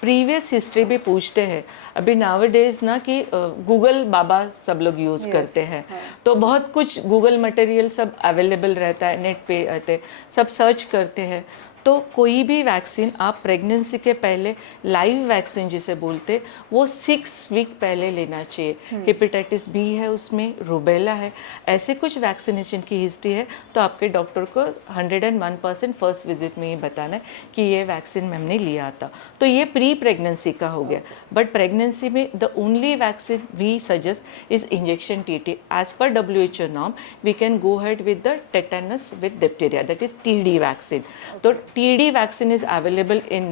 प्रीवियस हिस्ट्री भी पूछते हैं। अभी नाउअडेज ना कि गूगल बाबा सब लोग यूज़ करते हैं, तो बहुत कुछ गूगल मटेरियल सब अवेलेबल रहता है, नेट पे रहते, सब सर्च करते हैं। तो कोई भी वैक्सीन आप प्रेगनेंसी के पहले, लाइव वैक्सीन जिसे बोलते, वो 6 वीक पहले लेना चाहिए। हेपेटाइटिस बी है उसमें, रूबेला है, ऐसे कुछ वैक्सीनेशन की हिस्ट्री है तो आपके डॉक्टर को 101% फर्स्ट विजिट में ही बताना है कि ये वैक्सीन मैंने लिया था। तो ये प्री प्रेगनेंसी का हो गया। बट प्रेगनेंसी में the only vaccine we suggest is injection TT. As per WHO norm we can go head with the tetanus with diphtheria, that is TD vaccine. तो TD vaccine is available in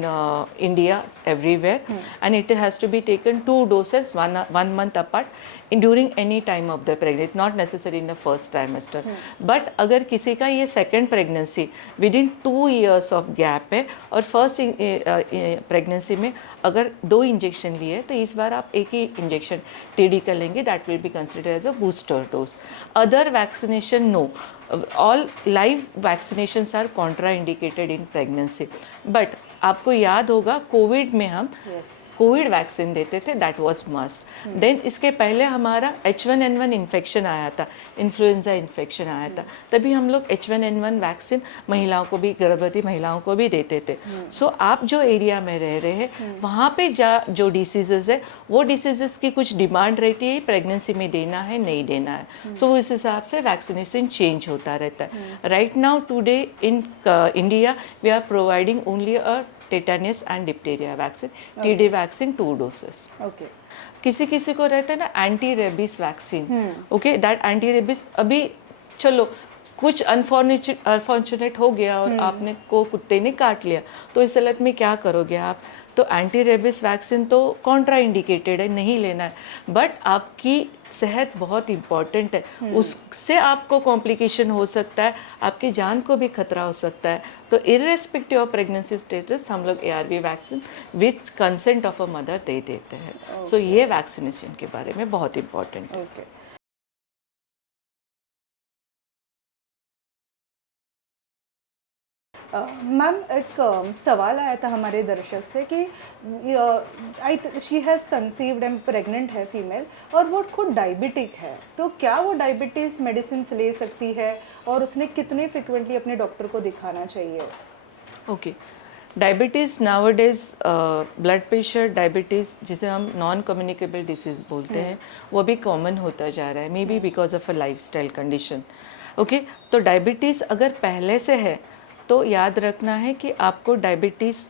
India everywhere, and it has to be taken 2 doses, one month apart during any time of the pregnancy, not necessarily in the first trimester. But अगर किसी का ये second pregnancy within 2 years of gap है और first pregnancy में अगर 2 injection लिए तो इस बार आप एक ही इंजेक्शन TD का लेंगे, that will be considered as a booster dose. Other vaccination no. All live vaccinations are contraindicated in pregnancy. But आपको याद होगा कोविड में हम कोविड वैक्सीन देते थे, दैट वाज मस्ट। देन इसके पहले हमारा H1N1 इन्फेक्शन आया था, इन्फ्लुएंजा इन्फेक्शन आया था, तभी हम लोग H1N1 वैक्सीन महिलाओं को भी, गर्भवती महिलाओं को भी देते थे। सो आप जो एरिया में रह रहे हैं वहाँ पे जो डिसीजेज है वो डिसीजेस की कुछ डिमांड रहती है, प्रेगनेंसी में देना है नहीं देना है। सो उस हिसाब से वैक्सीनेशन चेंज होता रहता है। Right now today in India we are providing only a tetanus and diphtheria vaccine, TD vaccine 2 doses. Okay. किसी किसी को रहता है ना anti rabies vaccine, okay, that anti rabies अभी चलो कुछ अनफॉर्चुनेट हो गया और आपने को कुत्ते ने काट लिया तो इस हालत में क्या करोगे आप? तो एंटी रेबीज वैक्सीन तो कॉन्ट्रा इंडिकेटेड है, नहीं लेना है। बट आपकी सेहत बहुत इम्पॉर्टेंट है, उससे आपको कॉम्प्लिकेशन हो सकता है, आपकी जान को भी खतरा हो सकता है। तो इर्रेस्पेक्टिव ऑफ प्रेगनेंसी स्टेटस हम लोग ARV vaccine with consent of a mother दे देते हैं। सो ये वैक्सीनेशन के बारे में बहुत इम्पॉर्टेंट है। ओके। मैम, एक सवाल आया था हमारे दर्शक से कि she has conceived and pregnant है फीमेल और वो खुद डायबिटिक है, तो क्या वो डायबिटीज़ मेडिसिन ले सकती है और उसने कितने फ्रिक्वेंटली अपने डॉक्टर को दिखाना चाहिए? Okay, diabetes nowadays, blood pressure diabetes जिसे हम नॉन कम्युनिकेबल डिसीज़ बोलते हैं वो भी कॉमन होता जा रहा है, may be because of a lifestyle condition. Okay, तो डायबिटीज़ अगर पहले से है तो याद रखना है कि आपको डायबिटीज़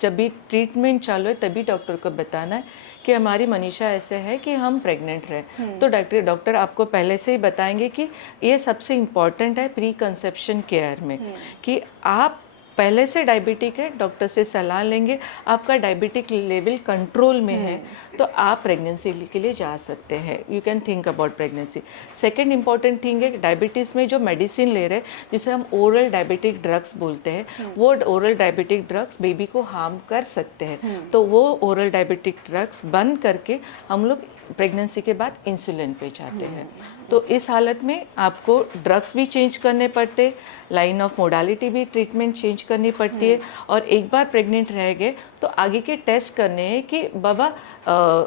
जब भी ट्रीटमेंट चालू है तभी डॉक्टर को बताना है कि हमारी मनीषा ऐसे है कि हम प्रेग्नेंट रहे। तो डॉक्टर आपको पहले से ही बताएंगे कि ये सबसे इम्पॉर्टेंट है प्री कंसेप्शन केयर में कि आप पहले से डायबिटिक है, डॉक्टर से सलाह लेंगे, आपका डायबिटिक लेवल कंट्रोल में है तो आप प्रेगनेंसी के लिए जा सकते हैं। You can think about pregnancy. Second important thing है डायबिटीज़ में जो मेडिसिन ले रहे हैं जिसे हम ओरल डायबिटिक ड्रग्स बोलते हैं, वो ओरल डायबिटिक ड्रग्स बेबी को हार्म कर सकते हैं। तो वो ओरल डायबिटिक ड्रग्स बंद करके हम लोग प्रेगनेंसी के बाद इंसुलिन पे जाते हैं। तो इस हालत में आपको ड्रग्स भी चेंज करने पड़ते, लाइन ऑफ मोडालिटी भी ट्रीटमेंट चेंज करनी पड़ती है, और एक बार प्रेग्नेंट रह गए तो आगे के टेस्ट करने हैं कि बाबा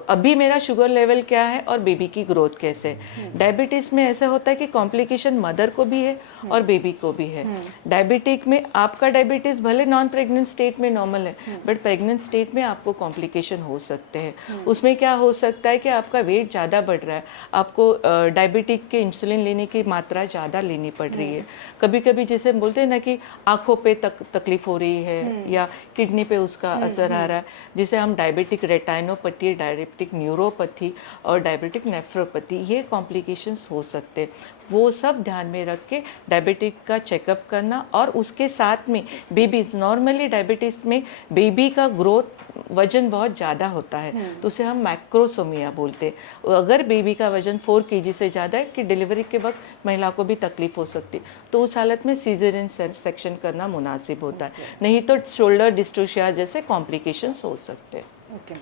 अभी मेरा शुगर लेवल क्या है और बेबी की ग्रोथ कैसे है। डायबिटीज़ में ऐसा होता है कि कॉम्प्लिकेशन मदर को भी है और बेबी को भी है। डायबिटिक में आपका डायबिटीज़ भले नॉन प्रेग्नेंट स्टेट में नॉर्मल है, बट प्रेग्नेंट स्टेट में आपको कॉम्प्लिकेशन हो सकते हैं। उसमें क्या हो सकता है कि आपका वेट ज़्यादा बढ़ रहा है, आपको डायबिटिक के इंसुलिन लेने की मात्रा ज़्यादा लेनी पड़ रही है। कभी कभी जैसे हम बोलते हैं ना कि आँखों पे तकलीफ हो रही है या किडनी पे उसका असर आ रहा है, जिसे हम डायबिटिक रेटाइनोपैथी, डायबिटिक न्यूरोपैथी और डायबिटिक नेफ्रोपैथी, ये कॉम्प्लिकेशंस हो सकते हैं। वो सब ध्यान में रख के डायबिटिक का चेकअप करना, और उसके साथ में बेबीज, नॉर्मली डायबिटीज़ में बेबी का ग्रोथ वजन बहुत ज़्यादा होता है तो उसे हम मैक्रोसोमिया बोलते हैं। अगर बेबी का वजन 4 kg से ज़्यादा है कि डिलीवरी के वक्त महिला को भी तकलीफ हो सकती है, तो उस हालत में सीजरियन सेक्शन करना मुनासिब होता है, नहीं तो शोल्डर डिस्टोशिया जैसे कॉम्प्लिकेशंस हो सकते हैं। ओके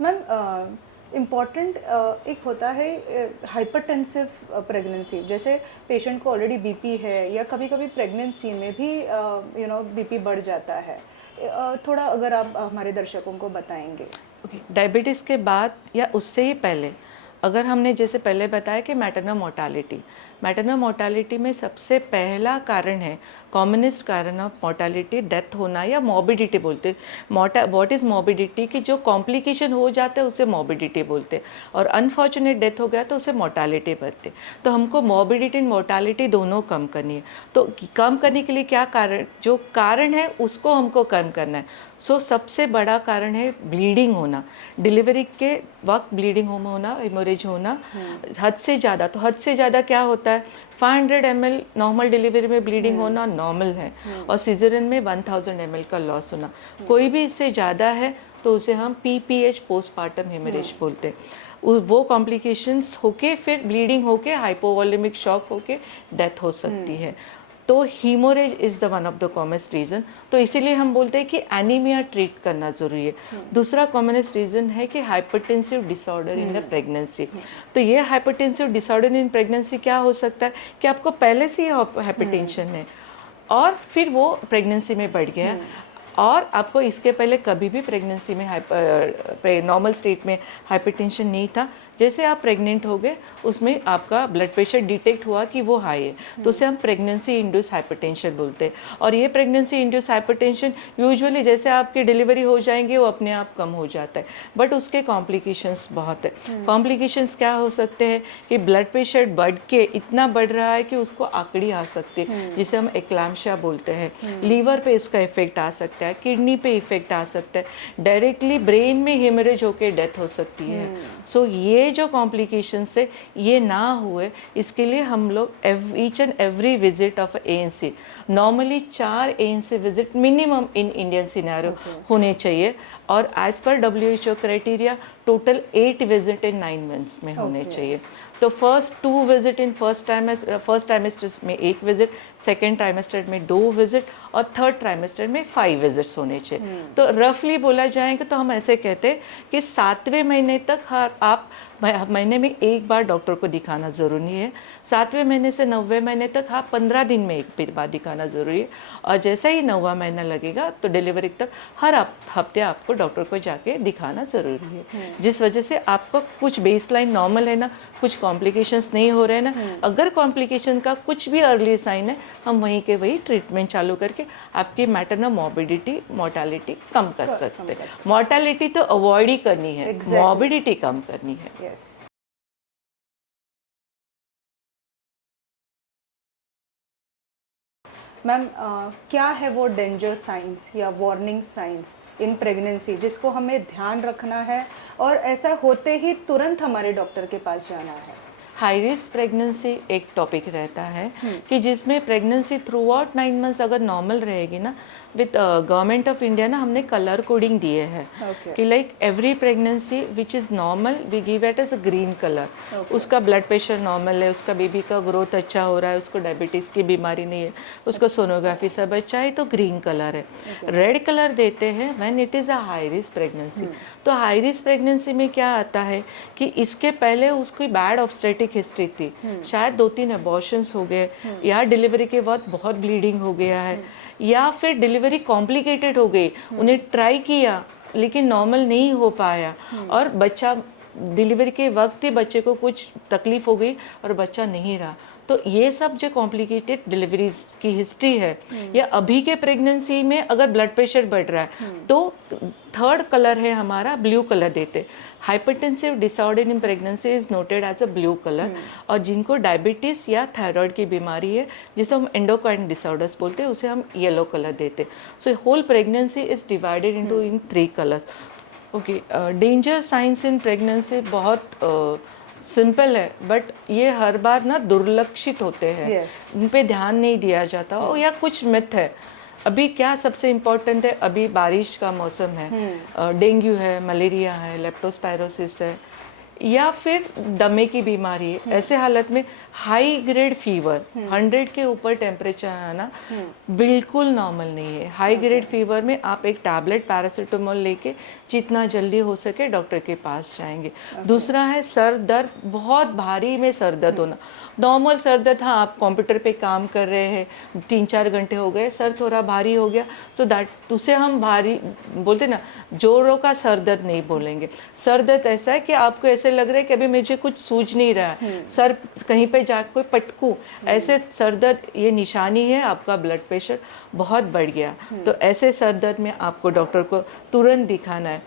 मैम, इम्पॉर्टेंट एक होता है हाइपरटेंसिव प्रेगनेंसी, जैसे पेशेंट को ऑलरेडी बीपी है या कभी कभी प्रेगनेंसी में भी बीपी बढ़ जाता है, थोड़ा अगर आप हमारे दर्शकों को बताएंगे। ओके, डायबिटीज़ के बाद या उससे ही पहले अगर हमने जैसे पहले बताया कि मैटरनल मोर्टालिटी में सबसे पहला कारण है, कॉमनेस्ट कारण ऑफ मोर्टालिटी डेथ होना या मॉर्बिडिटी बोलते हैं। व्हाट इज़ मॉर्बिडिटी, कि जो कॉम्प्लिकेशन हो जाता है उसे मॉर्बिडिटी बोलते हैं, और अनफॉर्चुनेट डेथ हो गया तो उसे मोर्टालिटी बोलते। तो हमको मॉर्बिडिटी एंड मोर्टालिटी दोनों कम करनी है। तो कम करने के लिए क्या कारण, जो कारण है उसको हमको कम करना है। सबसे बड़ा कारण है ब्लीडिंग होना, डिलीवरी के वक्त ब्लीडिंग होना, हेमोरेज होना हद से ज़्यादा। तो हद से ज़्यादा क्या होता है, 500 ml नॉर्मल डिलीवरी में ब्लीडिंग होना नॉर्मल है, और सीजरियन में 1000 ml का लॉस होना। कोई भी इससे ज़्यादा है तो उसे हम PPH, पोस्टपार्टम हेमरेज बोलते हैं। वो कॉम्प्लिकेशंस होके फिर ब्लीडिंग होके हाइपोवॉल्यूमिक शॉक होके डेथ हो सकती है। तो haemorrhage is the one of the commonest reason. तो इसीलिए हम बोलते हैं कि एनीमिया ट्रीट करना ज़रूरी है। दूसरा कॉमनेस्ट रीज़न है कि hypertensive disorder in the pregnancy. तो ये हाइपरटेंसिव डिसऑर्डर इन प्रेगनेंसी क्या हो सकता है कि आपको पहले से ही हाइपरटेंशन है और फिर वो प्रेगनेंसी में बढ़ गया, और आपको इसके पहले कभी भी प्रेगनेंसी में नॉर्मल स्टेट में हाइपरटेंशन नहीं था। जैसे आप प्रेग्नेंट हो गए उसमें आपका ब्लड प्रेशर डिटेक्ट हुआ कि वो हाई है, तो उसे हम प्रेगनेंसी इंड्यूस हाइपरटेंशन बोलते हैं। और ये प्रेगनेंसी इंड्यूस हाइपरटेंशन यूजुअली जैसे आपकी डिलीवरी हो जाएंगे वो अपने आप कम हो जाता है, बट उसके कॉम्प्लिकेशंस बहुत है। कॉम्प्लिकेशंस क्या हो सकते हैं कि ब्लड प्रेशर बढ़ के इतना बढ़ रहा है कि उसको आकड़ी आ सकती है, जिसे हम एक्लाम्शिया बोलते हैं। लीवर पे इसका इफेक्ट आ सकता है, किडनी पे इफेक्ट आ सकता है, डायरेक्टली ब्रेन में हेमरेज होकर डेथ हो सकती है। सो ये जो कॉम्प्लिकेशंस है ये ना हुए इसके लिए हम लोग each and every visit of ANC, normally 4 ANC visit minimum in Indian scenario होने चाहिए, और as per WHO criteria total 8 visit in 9 months में होने चाहिए। तो first 2 visit in first trimester में 1 विजिट, सेकेंड ट्राइमेस्टर में 2 विजिट, और थर्ड ट्राइमेस्टर में 5 विजिट्स होने चाहिए। तो रफली बोला जाएगा तो हम ऐसे कहते हैं कि 7वें महीने तक आप महीने में 1 बार डॉक्टर को दिखाना ज़रूरी है। 7वें महीने से 9वें महीने तक आप 15 दिन में 1 बार दिखाना ज़रूरी है, और जैसा ही 9वां महीना लगेगा तो डिलीवरी तक हर हफ्ते आपको डॉक्टर को जाके दिखाना ज़रूरी है। जिस वजह से आपको कुछ बेसलाइन नॉर्मल है ना, कुछ कॉम्प्लिकेशंस नहीं हो रहे हैं ना, अगर कॉम्प्लिकेशन का कुछ भी अर्ली साइन है हम वहीं के वही ट्रीटमेंट चालू करके आपकी मैटरनल मॉर्बिडिटी मोर्टालिटी कम कर सकते हैं। मोर्टालिटी तो अवॉइड ही करनी है, मॉर्बिडिटी कम करनी है। मैम, क्या है वो डेंजर साइंस या वार्निंग साइंस इन प्रेगनेंसी जिसको हमें ध्यान रखना है और ऐसा होते ही तुरंत हमारे डॉक्टर के पास जाना है? हाई रिस्क प्रेगनेंसी एक टॉपिक रहता है कि जिसमें प्रेगनेंसी थ्रू आउट 9 मंथ्स अगर नॉर्मल रहेगी ना, विद गवर्नमेंट ऑफ इंडिया ना हमने कलर कोडिंग दिए हैं कि like every pregnancy which is normal we give it as a green colour. उसका ब्लड प्रेशर नॉर्मल है, उसका बेबी का ग्रोथ अच्छा हो रहा है, उसको डायबिटीज़ की बीमारी नहीं है, उसको सोनोग्राफी सब अच्छा है, तो ग्रीन कलर है। रेड कलर देते हैं when it is a high risk pregnancy. तो हाई रिस्क प्रेगनेंसी में क्या आता है कि इसके पहले उसकी बैड ऑब्स्टेट्रिक ट्रॉमेटिक हिस्ट्री थी, शायद 2-3 अबॉर्शंस हो गए, या डिलीवरी के वक्त बहुत ब्लीडिंग हो गया है, या फिर डिलीवरी कॉम्प्लिकेटेड हो गई, उन्हें ट्राई किया लेकिन नॉर्मल नहीं हो पाया, और बच्चा डिलीवरी के वक्त ही बच्चे को कुछ तकलीफ हो गई और बच्चा नहीं रहा। तो ये सब जो कॉम्प्लिकेटेड डिलीवरीज की हिस्ट्री है, या अभी के प्रेगनेंसी में अगर ब्लड प्रेशर बढ़ रहा है, तो थर्ड कलर है हमारा ब्लू कलर देते। Hypertensive disorder in pregnancy is noted as a blue colour, और जिनको डायबिटीज़ या थायराइड की बीमारी है, जिसे हम एंडोक्राइन डिसऑर्डर्स बोलते हैं, उसे हम येलो कलर देते। So whole pregnancy is divided into in 3 colours. Okay, danger signs in pregnancy बहुत सिंपल है, बट ये हर बार ना दुर्लक्षित होते हैं, इन पे ध्यान नहीं दिया जाता, और या कुछ मिथ है। अभी क्या सबसे इम्पोर्टेंट है, अभी बारिश का मौसम है, डेंगू है, मलेरिया है, लेप्टोस्पायरोसिस है, या फिर दमे की बीमारी है, ऐसे हालत में हाई ग्रेड फीवर 100 के ऊपर टेम्परेचर आना बिल्कुल नॉर्मल नहीं है। हाई ग्रेड फीवर में आप एक टैबलेट पैरासीटामोल लेके जितना जल्दी हो सके डॉक्टर के पास जाएंगे। दूसरा है सर दर्द, बहुत भारी में सर दर्द होना। नॉर्मल सर दर्द, हाँ आप कंप्यूटर पे काम कर रहे हैं, 3-4 घंटे हो गए, सर थोड़ा भारी हो गया, तो दैट उसे हम भारी बोलते ना, जोरों का सर दर्द नहीं बोलेंगे। सर दर्द ऐसा है कि आपको ऐसे लग रहा है कि अभी मुझे कुछ सूझ नहीं रहा है, सर कहीं पे जा कोई पटकू, ऐसे सर दर्द, ये निशानी है आपका ब्लड प्रेशर बहुत बढ़ गया। तो ऐसे सर दर्द में आपको डॉक्टर को तुरंत दिखाना है।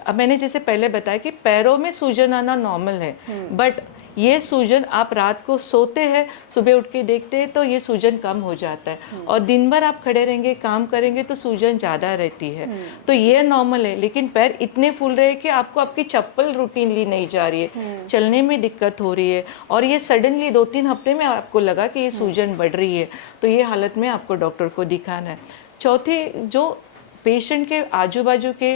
अब मैंने जैसे पहले बताया कि पैरों में सूजन आना नॉर्मल है, बट ये सूजन आप रात को सोते हैं, सुबह उठ के देखते हैं तो ये सूजन कम हो जाता है, और दिन भर आप खड़े रहेंगे, काम करेंगे तो सूजन ज़्यादा रहती है। तो ये नॉर्मल है, लेकिन पैर इतने फूल रहे हैं कि आपको आपकी चप्पल रूटीनली नहीं जा रही है, चलने में दिक्कत हो रही है, और ये सडनली 2-3 हफ्ते में आपको लगा कि ये सूजन बढ़ रही है, तो ये हालत में आपको डॉक्टर को दिखाना है। चौथी, जो पेशेंट के आजू बाजू के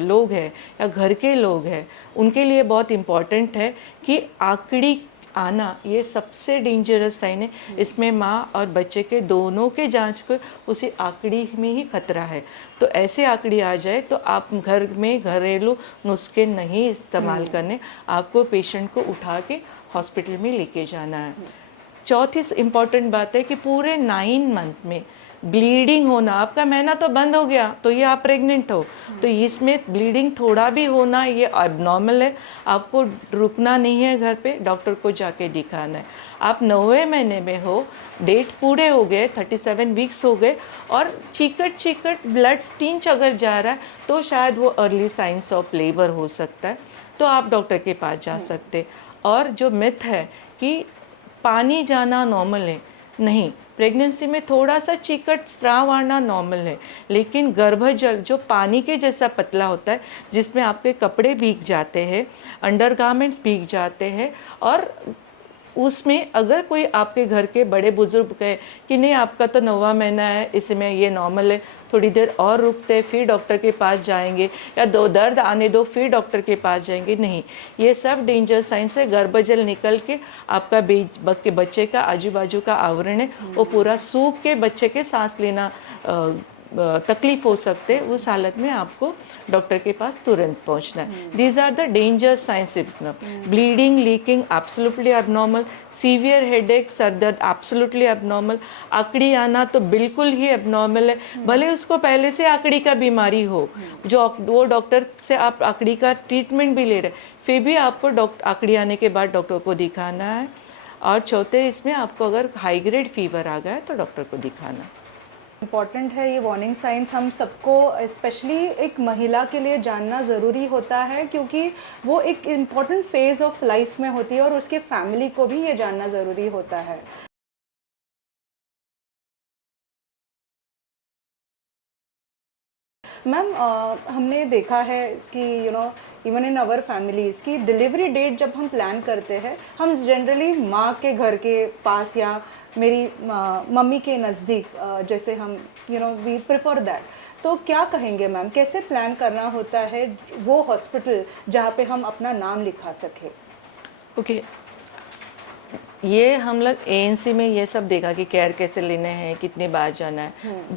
लोग हैं या घर के लोग हैं, उनके लिए बहुत इम्पॉर्टेंट है कि आकड़ी आना ये सबसे डेंजरस साइन है। इसमें माँ और बच्चे के दोनों के जांच को उसी आकड़ी में ही खतरा है। तो ऐसे आकड़ी आ जाए तो आप घर में घरेलू नुस्खे नहीं इस्तेमाल करने, आपको पेशेंट को उठा के हॉस्पिटल में लेके जाना है। चौथी इम्पॉर्टेंट बात है कि पूरे 9 मंथ में ब्लीडिंग होना, आपका महीना तो बंद हो गया तो ये आप प्रेग्नेंट हो, तो इसमें ब्लीडिंग थोड़ा भी होना ये अबनॉर्मल है। आपको रुकना नहीं है, घर पे डॉक्टर को जाके दिखाना है। आप 9वें महीने में हो, डेट पूरे हो गए, 37 वीक्स हो गए, और चिकट ब्लड स्टिंच अगर जा रहा है तो शायद वो अर्ली साइंस ऑफ लेबर हो सकता है, तो आप डॉक्टर के पास जा सकते। और जो मिथ है कि पानी जाना नॉर्मल है, नहीं, प्रेगनेंसी में थोड़ा सा चिकट स्राव आना नॉर्मल है, लेकिन गर्भजल जो पानी के जैसा पतला होता है, जिसमें आपके कपड़े भीग जाते हैं, अंडरगारमेंट्स भीग जाते हैं, और उसमें अगर कोई आपके घर के बड़े बुजुर्ग कहे कि नहीं आपका तो 9वां महीना है, इसमें ये नॉर्मल है, थोड़ी देर और रुकते फिर डॉक्टर के पास जाएंगे, या दर्द आने दो फिर डॉक्टर के पास जाएंगे, नहीं, ये सब डेंजर साइंस है। गर्भजल निकल के आपका बच्चे का आजू बाजू का आवरण है वो पूरा सूख के बच्चे के सांस लेना तकलीफ हो सकते, उस हालत में आपको डॉक्टर के पास तुरंत पहुंचना है। These are the danger signs. Bleeding, leaking absolutely abnormal, severe headache, सर दर्द एब्सोल्युटली एबनॉर्मल, आकड़ी आना तो बिल्कुल ही एबनॉर्मल है, भले उसको पहले से आकड़ी का बीमारी हो, जो वो डॉक्टर से आप आकड़ी का ट्रीटमेंट भी ले रहे, फिर भी आपको आकड़ी आने के बाद डॉक्टर को दिखाना है। और चौथे, इसमें आपको अगर हाई ग्रेड फीवर आ गया है तो डॉक्टर को दिखाना। इम्पॉर्टेंट है ये वार्निंग साइंस, हम सबको स्पेशली एक महिला के लिए जानना ज़रूरी होता है, क्योंकि वो एक इम्पॉर्टेंट फेज़ ऑफ लाइफ में होती है और उसके फैमिली को भी ये जानना ज़रूरी होता है। मैम, हमने देखा है कि इवन इन आवर फैमिलीज़ की डिलीवरी डेट जब हम प्लान करते हैं, हम जनरली माँ के घर के पास या मेरी मम्मी के नज़दीक, जैसे हम वी प्रेफर दैट। तो क्या कहेंगे मैम, कैसे प्लान करना होता है वो हॉस्पिटल जहाँ पे हम अपना नाम लिखा सकें? ओके, ये हम लोग एएनसी में ये सब देखा कि केयर कैसे लेने हैं, कितनी बार जाना है।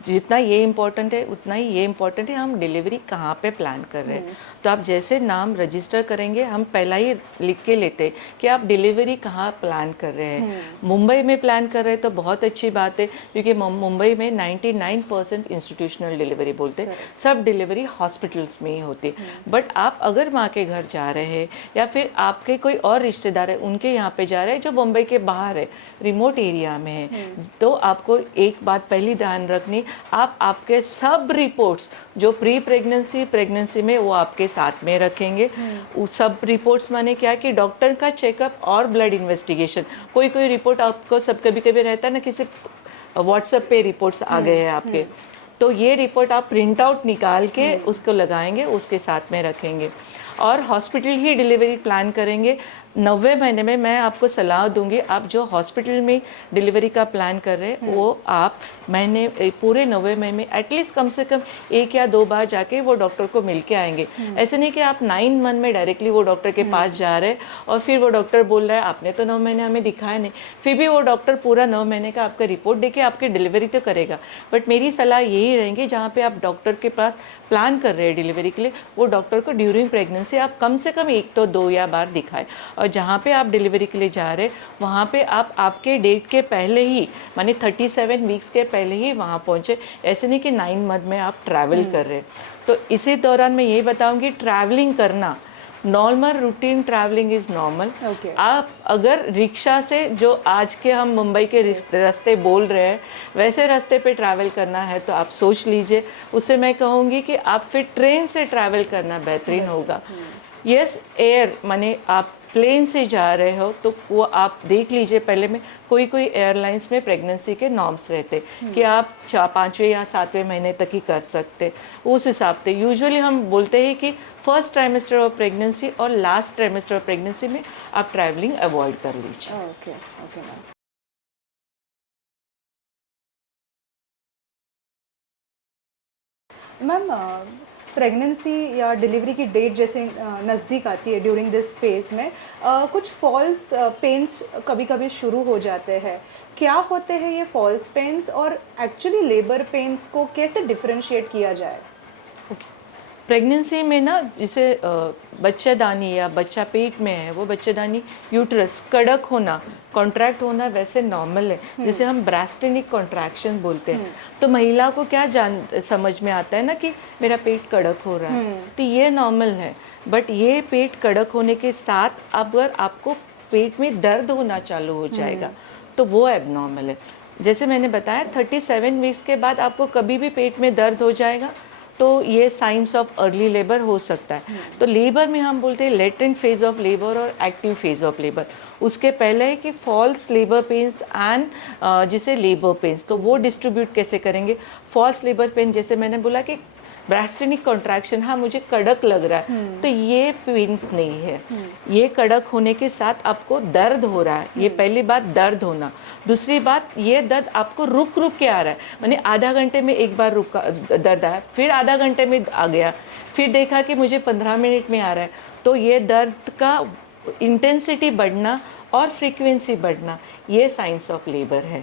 जितना ये इम्पोर्टेंट है उतना ही ये इम्पोर्टेंट है हम डिलीवरी कहाँ पे प्लान कर रहे हैं। तो आप जैसे नाम रजिस्टर करेंगे हम पहला ही लिख के लेते कि आप डिलीवरी कहाँ प्लान कर रहे हैं। मुंबई में प्लान कर रहे हैं तो बहुत अच्छी बात है, क्योंकि मुंबई में 99% इंस्टीट्यूशनल डिलीवरी बोलते हैं, सब डिलीवरी हॉस्पिटल्स में ही होती है। बट आप अगर माँ के घर जा रहे हैं या फिर आपके कोई और रिश्तेदार है उनके यहाँ पे जा रहे हैं जो मुंबई के बाहर है, रिमोट एरिया में है, तो आपको एक बात पहली ध्यान रखनी, आप आपके सब रिपोर्ट्स जो प्री प्रेगनेंसी में वो आपके साथ में रखेंगे। उस सब रिपोर्ट्स माने क्या कि डॉक्टर का चेकअप और ब्लड इन्वेस्टिगेशन। कोई रिपोर्ट आपको सब कभी कभी रहता है ना, किसी व्हाट्सएप पे रिपोर्ट्स आ गए हैं आपके, तो ये रिपोर्ट आप प्रिंट आउट निकाल के उसको लगाएंगे, उसके साथ में रखेंगे। और हॉस्पिटल ही डिलीवरी प्लान करेंगे। 90 महीने में मैं आपको सलाह दूंगी, आप जो हॉस्पिटल में डिलीवरी का प्लान कर रहे हैं वो आप पूरे 90 महीने में एटलीस्ट कम से कम 1 या 2 बार जाके वो डॉक्टर को मिल के आएंगे। ऐसे नहीं कि आप 9 मंथ में डायरेक्टली वो डॉक्टर के पास जा रहे हैं और फिर वो डॉक्टर बोल रहा है आपने तो 9 महीने हमें दिखाया नहीं, फिर भी वो डॉक्टर पूरा 9 महीने का आपका रिपोर्ट देके आपकी डिलीवरी तो करेगा। बट मेरी सलाह यही रहेंगी, जहाँ पे आप डॉक्टर के पास प्लान कर रहे हैं डिलीवरी के लिए, वो डॉक्टर को ड्यूरिंग प्रेगनेंसी आप कम से कम 1 तो 2 या बार दिखाएं। और जहाँ पे आप डिलीवरी के लिए जा रहे वहाँ पे आप आपके डेट के पहले ही, माने 37 वीक्स के पहले ही वहाँ पहुँचे। ऐसे नहीं कि 9 मंथ में आप ट्रैवल कर रहे। तो इसी दौरान मैं ये बताऊँगी, ट्रैवलिंग करना normal routine travelling is normal. आप अगर रिक्शा से, जो आज के हम मुंबई के रास्ते बोल रहे हैं, वैसे रास्ते पे ट्रैवल करना है तो आप सोच लीजिए। उससे मैं कहूँगी कि आप फिर ट्रेन से ट्रैवल करना बेहतरीन होगा। यस, एयर माने आप प्लेन से जा रहे हो तो वो आप देख लीजिए पहले में, कोई एयरलाइंस में प्रेगनेंसी के नॉर्म्स रहते कि आप 5वें या 7वें महीने तक ही कर सकते। उस हिसाब से यूजुअली हम बोलते हैं कि फर्स्ट ट्राइमेस्टर ऑफ प्रेगनेंसी और लास्ट ट्राइमेस्टर ऑफ प्रेगनेंसी में आप ट्रैवलिंग अवॉइड कर लीजिए। Okay okay ma'am. Ma'am, pregnancy या डिलीवरी की डेट जैसे नज़दीक आती है, ड्यूरिंग दिस फेज़ में कुछ फॉल्स पेन्स कभी कभी शुरू हो जाते हैं। क्या होते हैं ये फॉल्स पेन्स और एक्चुअली लेबर पेन्स को कैसे डिफरेंशिएट किया जाए? प्रेगनेंसी में ना, जिसे बच्चादानी या बच्चा पेट में है, वो बच्चादानी यूट्रस कड़क होना, कॉन्ट्रैक्ट होना वैसे नॉर्मल है, जिसे हम ब्रेस्टेनिक कॉन्ट्रैक्शन बोलते हैं। तो महिला को क्या समझ में आता है ना कि मेरा पेट कड़क हो रहा है, तो ये नॉर्मल है। बट ये पेट कड़क होने के साथ अगर आपको पेट में दर्द होना चालू हो जाएगा तो वो एबनॉर्मल है। जैसे मैंने बताया 37 वीक्स के बाद आपको कभी भी पेट में दर्द हो जाएगा तो ये साइंस ऑफ अर्ली लेबर हो सकता है। तो लेबर में हम बोलते हैं लेटेंट फेज ऑफ लेबर और एक्टिव फेज ऑफ लेबर। उसके पहले है कि फॉल्स लेबर पेन्स एंड जिसे लेबर पेन्स, तो वो डिस्ट्रीब्यूट कैसे करेंगे। फॉल्स लेबर पेन जैसे मैंने बोला कि ब्रेस्टेनिक कॉन्ट्रैक्शन, हाँ मुझे कड़क लग रहा है, तो ये पेन्स नहीं है। ये कड़क होने के साथ आपको दर्द हो रहा है, ये पहली बात दर्द होना। दूसरी बात, ये दर्द आपको रुक रुक के आ रहा है, माने आधा घंटे में एक बार रुका दर्द आया, फिर आधा घंटे में आ गया, फिर देखा कि मुझे 15 मिनट में आ रहा है। तो ये दर्द का इंटेंसिटी बढ़ना और फ्रीक्वेंसी बढ़ना, ये साइंस ऑफ लेबर है।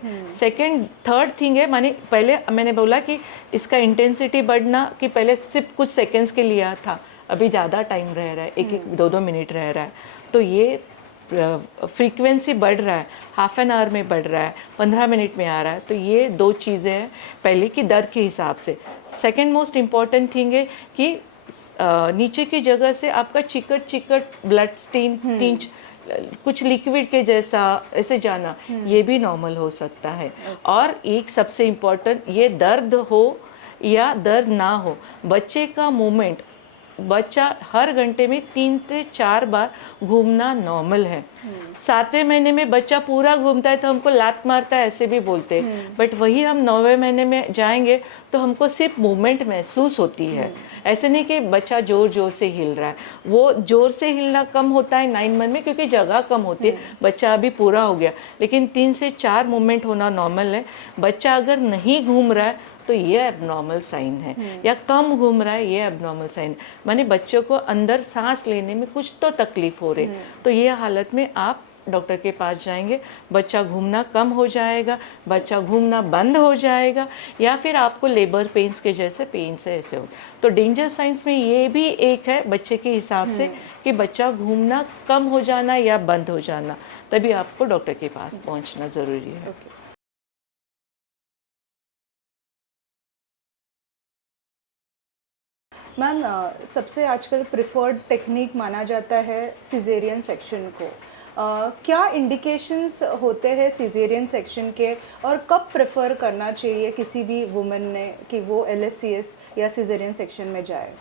थर्ड थिंग है, माने पहले मैंने बोला कि इसका इंटेंसिटी बढ़ना कि पहले सिर्फ कुछ सेकेंड्स के लिए था, अभी ज़्यादा टाइम रह रहा है, 1-1, 2-2 मिनट रह रहा है। तो ये फ्रीक्वेंसी बढ़ रहा है, हाफ एन आवर में बढ़ रहा है, 15 मिनट में आ रहा है। तो ये 2 चीज़ें हैं, पहले की दर्द के हिसाब से। सेकेंड मोस्ट इम्पॉर्टेंट थिंग है कि नीचे की जगह से आपका चिकट ब्लड स्टेन कुछ लिक्विड के जैसा ऐसे जाना, ये भी नॉर्मल हो सकता है। और एक सबसे इम्पोर्टेंट, ये दर्द हो या दर्द ना हो, बच्चे का मूवमेंट, बच्चा हर घंटे में 3 से 4 बार घूमना नॉर्मल है। 7वें महीने में बच्चा पूरा घूमता है तो हमको लात मारता है ऐसे भी बोलते हैं, बट वही हम 9वें महीने में जाएंगे तो हमको सिर्फ मूवमेंट महसूस होती है। ऐसे नहीं कि बच्चा जोर जोर से हिल रहा है, वो जोर से हिलना कम होता है 9 मंथ में क्योंकि जगह कम होती है, बच्चा अभी पूरा हो गया। लेकिन 3 से 4 मूवमेंट होना नॉर्मल है। बच्चा अगर नहीं घूम रहा है तो ये एबनॉर्मल साइन है, या कम घूम रहा है, ये एबनॉर्मल साइन है। माने बच्चों को अंदर सांस लेने में कुछ तो तकलीफ हो रही, तो ये हालत में आप डॉक्टर के पास जाएंगे, बच्चा घूमना कम हो जाएगा, बच्चा घूमना बंद हो जाएगा, या फिर आपको लेबर पेन्स के जैसे पेन से ऐसे हो। तो डेंजर साइंस में ये भी एक है बच्चे के हिसाब से कि बच्चा घूमना कम हो जाना या बंद हो जाना, तभी आपको डॉक्टर के पास पहुंचना ज़रूरी है। मैम, सबसे आजकल प्रिफर्ड टेक्निक माना जाता है सिजेरियन सेक्शन को। क्या इंडिकेशंस होते हैं सिजेरियन सेक्शन के, और कब प्रेफर करना चाहिए किसी भी वुमेन ने कि वो LSCS या सिजेरियन सेक्शन में जाए?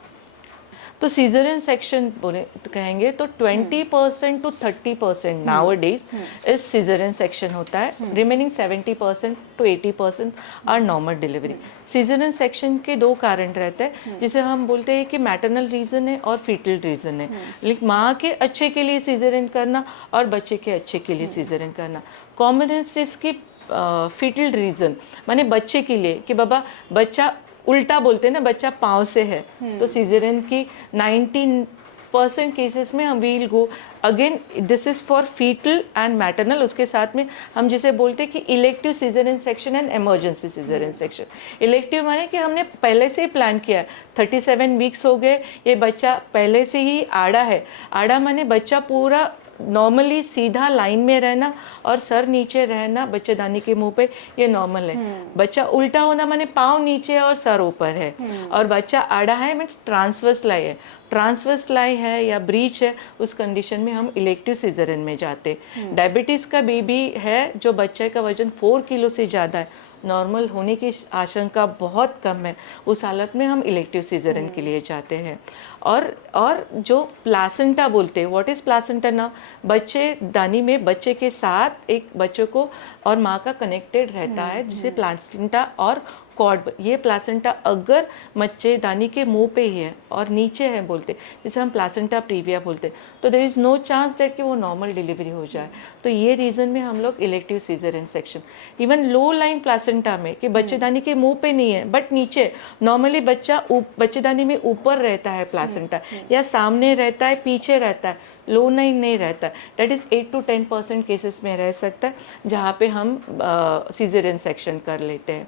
तो सीजरियन सेक्शन बोले तो कहेंगे तो 20% to 30% नाउ डेज इस सीजरियन सेक्शन होता है, remaining 70% to 80% are normal delivery. Caesarean section के दो कारण रहते हैं, जिसे हम बोलते हैं कि मैटरनल रीज़न है और फीटल रीज़न है। लेकिन माँ के अच्छे के लिए सीजरियन करना और बच्चे के अच्छे के लिए सीजरियन करना। कॉमन इसकी फीटल रीज़न माने बच्चे के लिए कि बाबा बच्चा उल्टा बोलते हैं ना, बच्चा पाँव से है, तो सीजरियन की 19% केसेस में हम will go again, this is for fetal and maternal. उसके साथ में हम जिसे बोलते हैं कि elective caesarean section and emergency caesarean section. Elective माने कि हमने पहले से ही प्लान किया है, 37 वीक्स हो गए, ये बच्चा पहले से ही आड़ा है। आड़ा माने बच्चा पूरा नॉर्मली सीधा लाइन में रहना और सर नीचे रहना बच्चेदानी के मुंह पे, ये नॉर्मल है। बच्चा उल्टा होना माने पाँव नीचे और सर ऊपर है, और बच्चा आड़ा है मीन्स ट्रांसवर्स लाई है। ट्रांसवर्स लाई है या ब्रीच है, उस कंडीशन में हम इलेक्टिव सीजरियन में जाते। डायबिटीज़ का बेबी है जो बच्चे का वजन 4 किलो से ज़्यादा है, नॉर्मल होने की आशंका बहुत कम है, उस हालत में हम इलेक्टिव सीजरियन के लिए जाते हैं। और जो प्लासेंटा बोलते हैं, व्हाट इज़ प्लासेंटा ना, बच्चे दानी में बच्चे के साथ एक बच्चे को और माँ का कनेक्टेड रहता है, जिसे प्लासेंटा और कॉर्ड। ये प्लासेंटा अगर बच्चेदानी के मुंह पे ही है और नीचे है बोलते, जिसे हम प्लासेंटा प्रीविया बोलते, तो there is no chance that कि वो नॉर्मल डिलीवरी हो जाए। तो ये रीज़न में हम लोग इलेक्टिव सीजरियन सेक्शन। इवन लो लाइन प्लासेंटा में कि बच्चेदानी के मुंह पे नहीं है बट नीचे, नॉर्मली बच्चा बच्चेदानी में ऊपर रहता है प्लासेंटा, या सामने रहता है, पीछे रहता है, लो लाइन नहीं रहता है, दैट इज़ 8 to 10% केसेस में रह सकता है, जहाँ पे हम सीजरियन सेक्शन कर लेते हैं।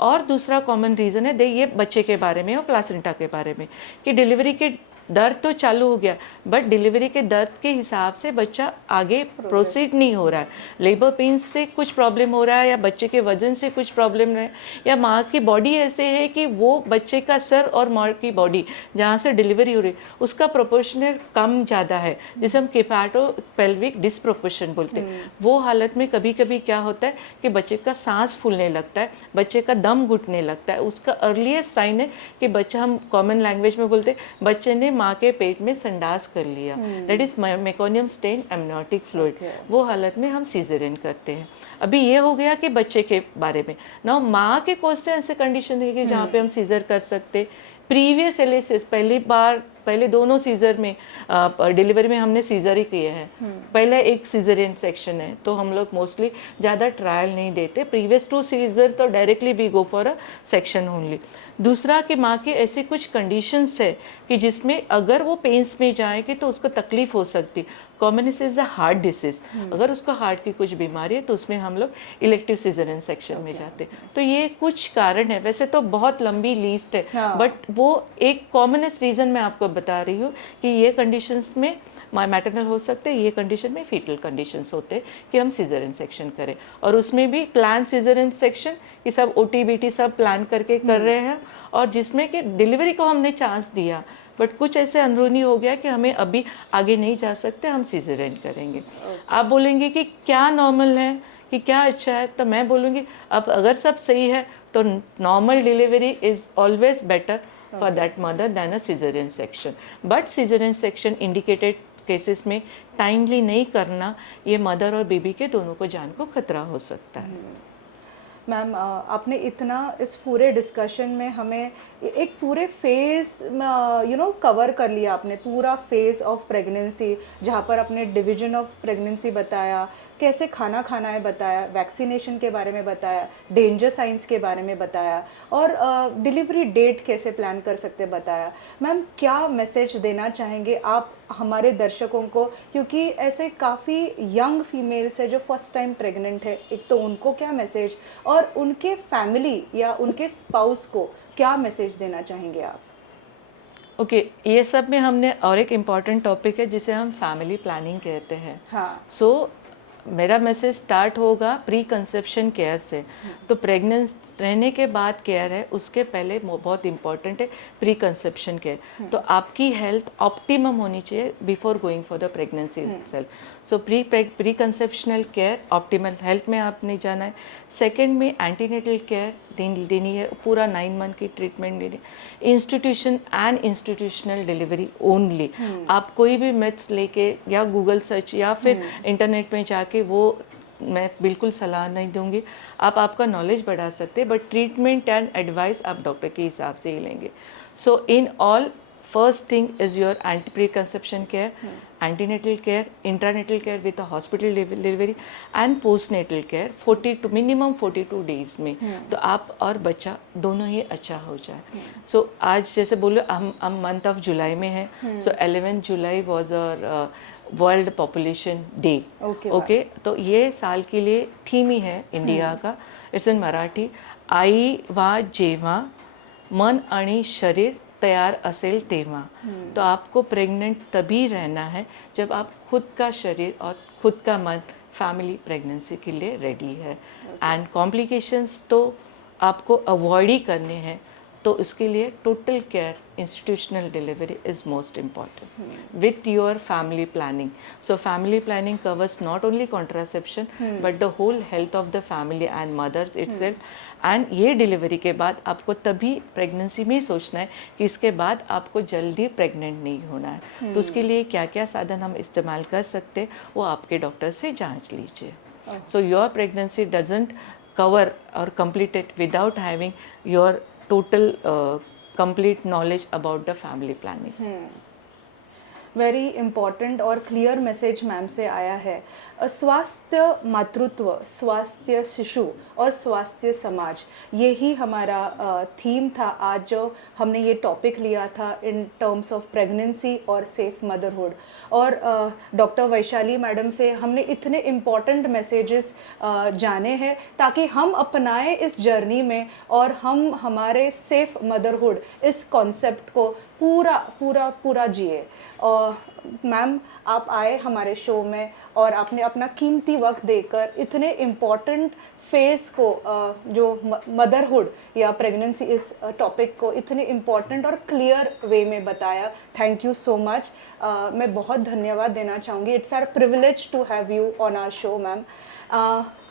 और दूसरा कॉमन रीज़न है ये बच्चे के बारे में और प्लासेंटा के बारे में कि डिलीवरी के दर्द तो चालू हो गया, बट डिलीवरी के दर्द के हिसाब से बच्चा आगे प्रोसीड नहीं हो रहा है। लेबर पेन्स से कुछ प्रॉब्लम हो रहा है, या बच्चे के वजन से कुछ प्रॉब्लम है, या माँ की बॉडी ऐसे है कि वो बच्चे का सर और माँ की बॉडी जहाँ से डिलीवरी हो रही उसका प्रोपोर्शनल कम ज़्यादा है, जिसे हम केपाटो पेल्विक डिसप्रोपोर्शन बोलते हैं। वो हालत में कभी कभी क्या होता है कि बच्चे का सांस फूलने लगता है, बच्चे का दम घुटने लगता है। उसका अर्लीस्ट साइन है कि बच्चा, हम कॉमन लैंग्वेज में बोलते हैं, बच्चे ने माँ के पेट में संडास कर लिया, that is meconium stain amniotic fluid. वो हालत में हम सीजरियन करते हैं। अभी ये हो गया कि बच्चे के बारे में। ना माँ के कौन से ऐसे कंडीशन है कि जहाँ पे हम सीजर कर सकते। प्रीवियस एलिसिस पहले दोनों सीजर में डिलीवरी में हमने सीजर ही किए हैं। पहले एक सीजरियन सेक्शन है, तो हम लोग मोस्टली ज़्यादा ट्रायल नहीं देते। प्रीवियस 2 सीजर तो directly we go for a section only. दूसरा कि माँ की ऐसी कुछ कंडीशंस है कि जिसमें अगर वो पेन्स में जाएगी तो उसको तकलीफ हो सकती। Common is a heart disease, अगर उसको हार्ट की कुछ बीमारी है तो उसमें हम लोग इलेक्टिव सीजरियन सेक्शन में जाते। तो ये कुछ कारण है, वैसे तो बहुत लंबी लिस्ट है, बट वो एक कॉमनेस्ट रीज़न मैं आपको बता रही हूँ कि ये कंडीशंस में मैटरनल हो सकते हैं, ये कंडीशन में फीटल कंडीशंस होते हैं कि हम सीजरियन सेक्शन करें। और उसमें भी प्लान सीजरियन सेक्शन कि सब OT-BT सब प्लान करके कर रहे हैं, और जिसमें कि डिलीवरी को हमने चांस दिया, बट कुछ ऐसे अंदरूनी हो गया कि हमें अभी आगे नहीं जा सकते, हम सीजरियन करेंगे। आप बोलेंगे कि क्या नॉर्मल है, कि क्या अच्छा है, तो मैं बोलूँगी अब अगर सब सही है तो normal delivery is always better for that mother then a caesarean section. But caesarean section indicated cases में टाइमली नहीं करना, ये मदर और बेबी के दोनों को जान को खतरा हो सकता है। मैम आपने इतना इस पूरे डिस्कशन में हमें एक पूरे फेज़ कवर कर लिया, आपने पूरा फेज़ ऑफ प्रेगनेंसी, जहाँ पर आपने डिवीजन ऑफ प्रेगनेंसी बताया, कैसे खाना खाना है बताया, वैक्सीनेशन के बारे में बताया, डेंजर साइंस के बारे में बताया, और डिलीवरी डेट कैसे प्लान कर सकते बताया। मैम क्या मैसेज देना चाहेंगे आप हमारे दर्शकों को, क्योंकि ऐसे काफ़ी यंग फीमेल्स है जो फर्स्ट टाइम प्रेग्नेंट है, एक तो उनको क्या मैसेज, और उनके फैमिली या उनके स्पाउस को क्या मैसेज देना चाहेंगे आप? ओके ये सब में हमने और एक इम्पॉर्टेंट टॉपिक है जिसे हम फैमिली प्लानिंग कहते हैं। हाँ। सो मेरा मैसेज स्टार्ट होगा प्री कंसेप्शन केयर से। तो प्रेगनेंस रहने के बाद केयर है, उसके पहले बहुत इंपॉर्टेंट है प्री कंसेप्शन केयर। तो आपकी हेल्थ ऑप्टिमम होनी चाहिए before going for the pregnancy itself. So pre conceptional care optimal health में आपने जाना है। सेकेंड में एंटीनेटल केयर देनी है, पूरा 9 मंथ की ट्रीटमेंट देनी। Institution and institutional delivery only. आप कोई भी मिथ्स लेके या गूगल सर्च या फिर इंटरनेट में जाके, वो मैं बिल्कुल सलाह नहीं दूंगी। आप आपका नॉलेज बढ़ा सकते हैं, बट ट्रीटमेंट एंड एडवाइस आप डॉक्टर के हिसाब से ही लेंगे। So in all first thing is your pre-conception care, antenatal care, intranatal care with a hospital delivery and postnatal care 40 to minimum 42 days में। तो आप और बच्चा दोनों ही अच्छा हो जाए। सो आज जैसे बोलो हम मंथ ऑफ जुलाई में है, सो 11 July was our world population day. Okay तो ये साल के लिए थीम ही है इंडिया का। इट्स इन मराठी, आई वा जेव्हा मन आणि शरीर तैयार असेल तेव्हा। तो आपको प्रेग्नेंट तभी रहना है जब आप खुद का शरीर और खुद का मन फैमिली प्रेगनेंसी के लिए रेडी है। एंड कॉम्प्लिकेशंस तो आपको अवॉइड ही करने हैं, तो इसके लिए total care institutional delivery is most important with your family planning. So family planning covers not only contraception but the whole health of the family and mothers itself. And ये delivery के बाद आपको तभी प्रेगनेंसी में ही सोचना है कि इसके बाद आपको जल्दी प्रेग्नेंट नहीं होना है। तो उसके लिए क्या क्या साधन हम इस्तेमाल कर सकते हैं वो आपके डॉक्टर से जांच लीजिए। So your pregnancy doesn't cover or complete it without having your total complete knowledge about the family planning. Very important और क्लियर मैसेज मैम से आया है। स्वास्थ्य मातृत्व, स्वास्थ्य शिशु और स्वास्थ्य समाज, यही हमारा थीम था आज जो हमने ये टॉपिक लिया था इन टर्म्स ऑफ प्रेगनेंसी और सेफ मदरहुड। और डॉक्टर वैशाली मैडम से हमने इतने इम्पॉर्टेंट मैसेजेस जाने हैं ताकि हम अपनाएं इस जर्नी में और हम हमारे सेफ मदरहुड इस कॉन्सेप्ट को पूरा जिए। और मैम आप आए हमारे शो में और आपने अपना कीमती वक्त देकर इतने इम्पॉर्टेंट फेज़ को जो मदरहुड या प्रेगनेंसी इस टॉपिक को इतने इम्पॉर्टेंट और क्लियर वे में बताया। Thank you so much. मैं बहुत धन्यवाद देना चाहूँगी। It's our privilege to have you on our show ma'am.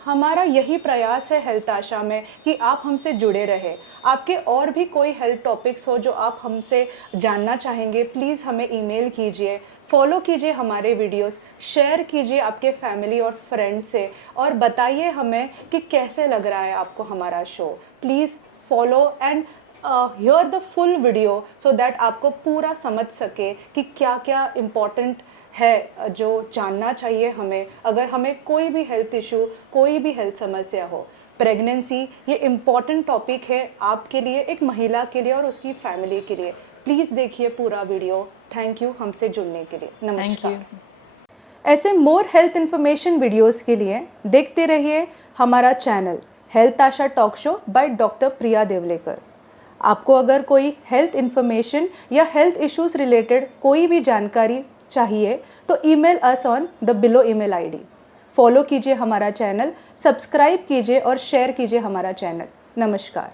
हमारा यही प्रयास है हेल्थ आशा में कि आप हमसे जुड़े रहे। आपके और भी कोई हेल्थ टॉपिक्स हो जो आप हमसे जानना चाहेंगे, प्लीज़ हमें ईमेल कीजिए, फॉलो कीजिए हमारे वीडियोस, शेयर कीजिए आपके फैमिली और फ्रेंड्स से और बताइए हमें कि कैसे लग रहा है आपको हमारा show. Please follow and here the full video so that आपको पूरा समझ सके कि क्या क्या इम्पोर्टेंट है जो जानना चाहिए हमें अगर हमें कोई भी हेल्थ इशू, कोई भी हेल्थ समस्या हो। प्रेगनेंसी ये इम्पॉर्टेंट टॉपिक है आपके लिए, एक महिला के लिए और उसकी फैमिली के लिए। प्लीज़ देखिए पूरा वीडियो। थैंक यू हमसे जुड़ने के लिए। नमस्कार। ऐसे मोर हेल्थ इन्फॉर्मेशन वीडियोस के लिए देखते रहिए हमारा channel health Asha talk show by doctor Priya Devlekar. आपको अगर कोई हेल्थ इन्फॉर्मेशन या हेल्थ इश्यूज रिलेटेड कोई भी जानकारी चाहिए तो email us on the below email ID. Follow कीजिए हमारा चैनल, सब्सक्राइब कीजिए और शेयर कीजिए हमारा चैनल। नमस्कार।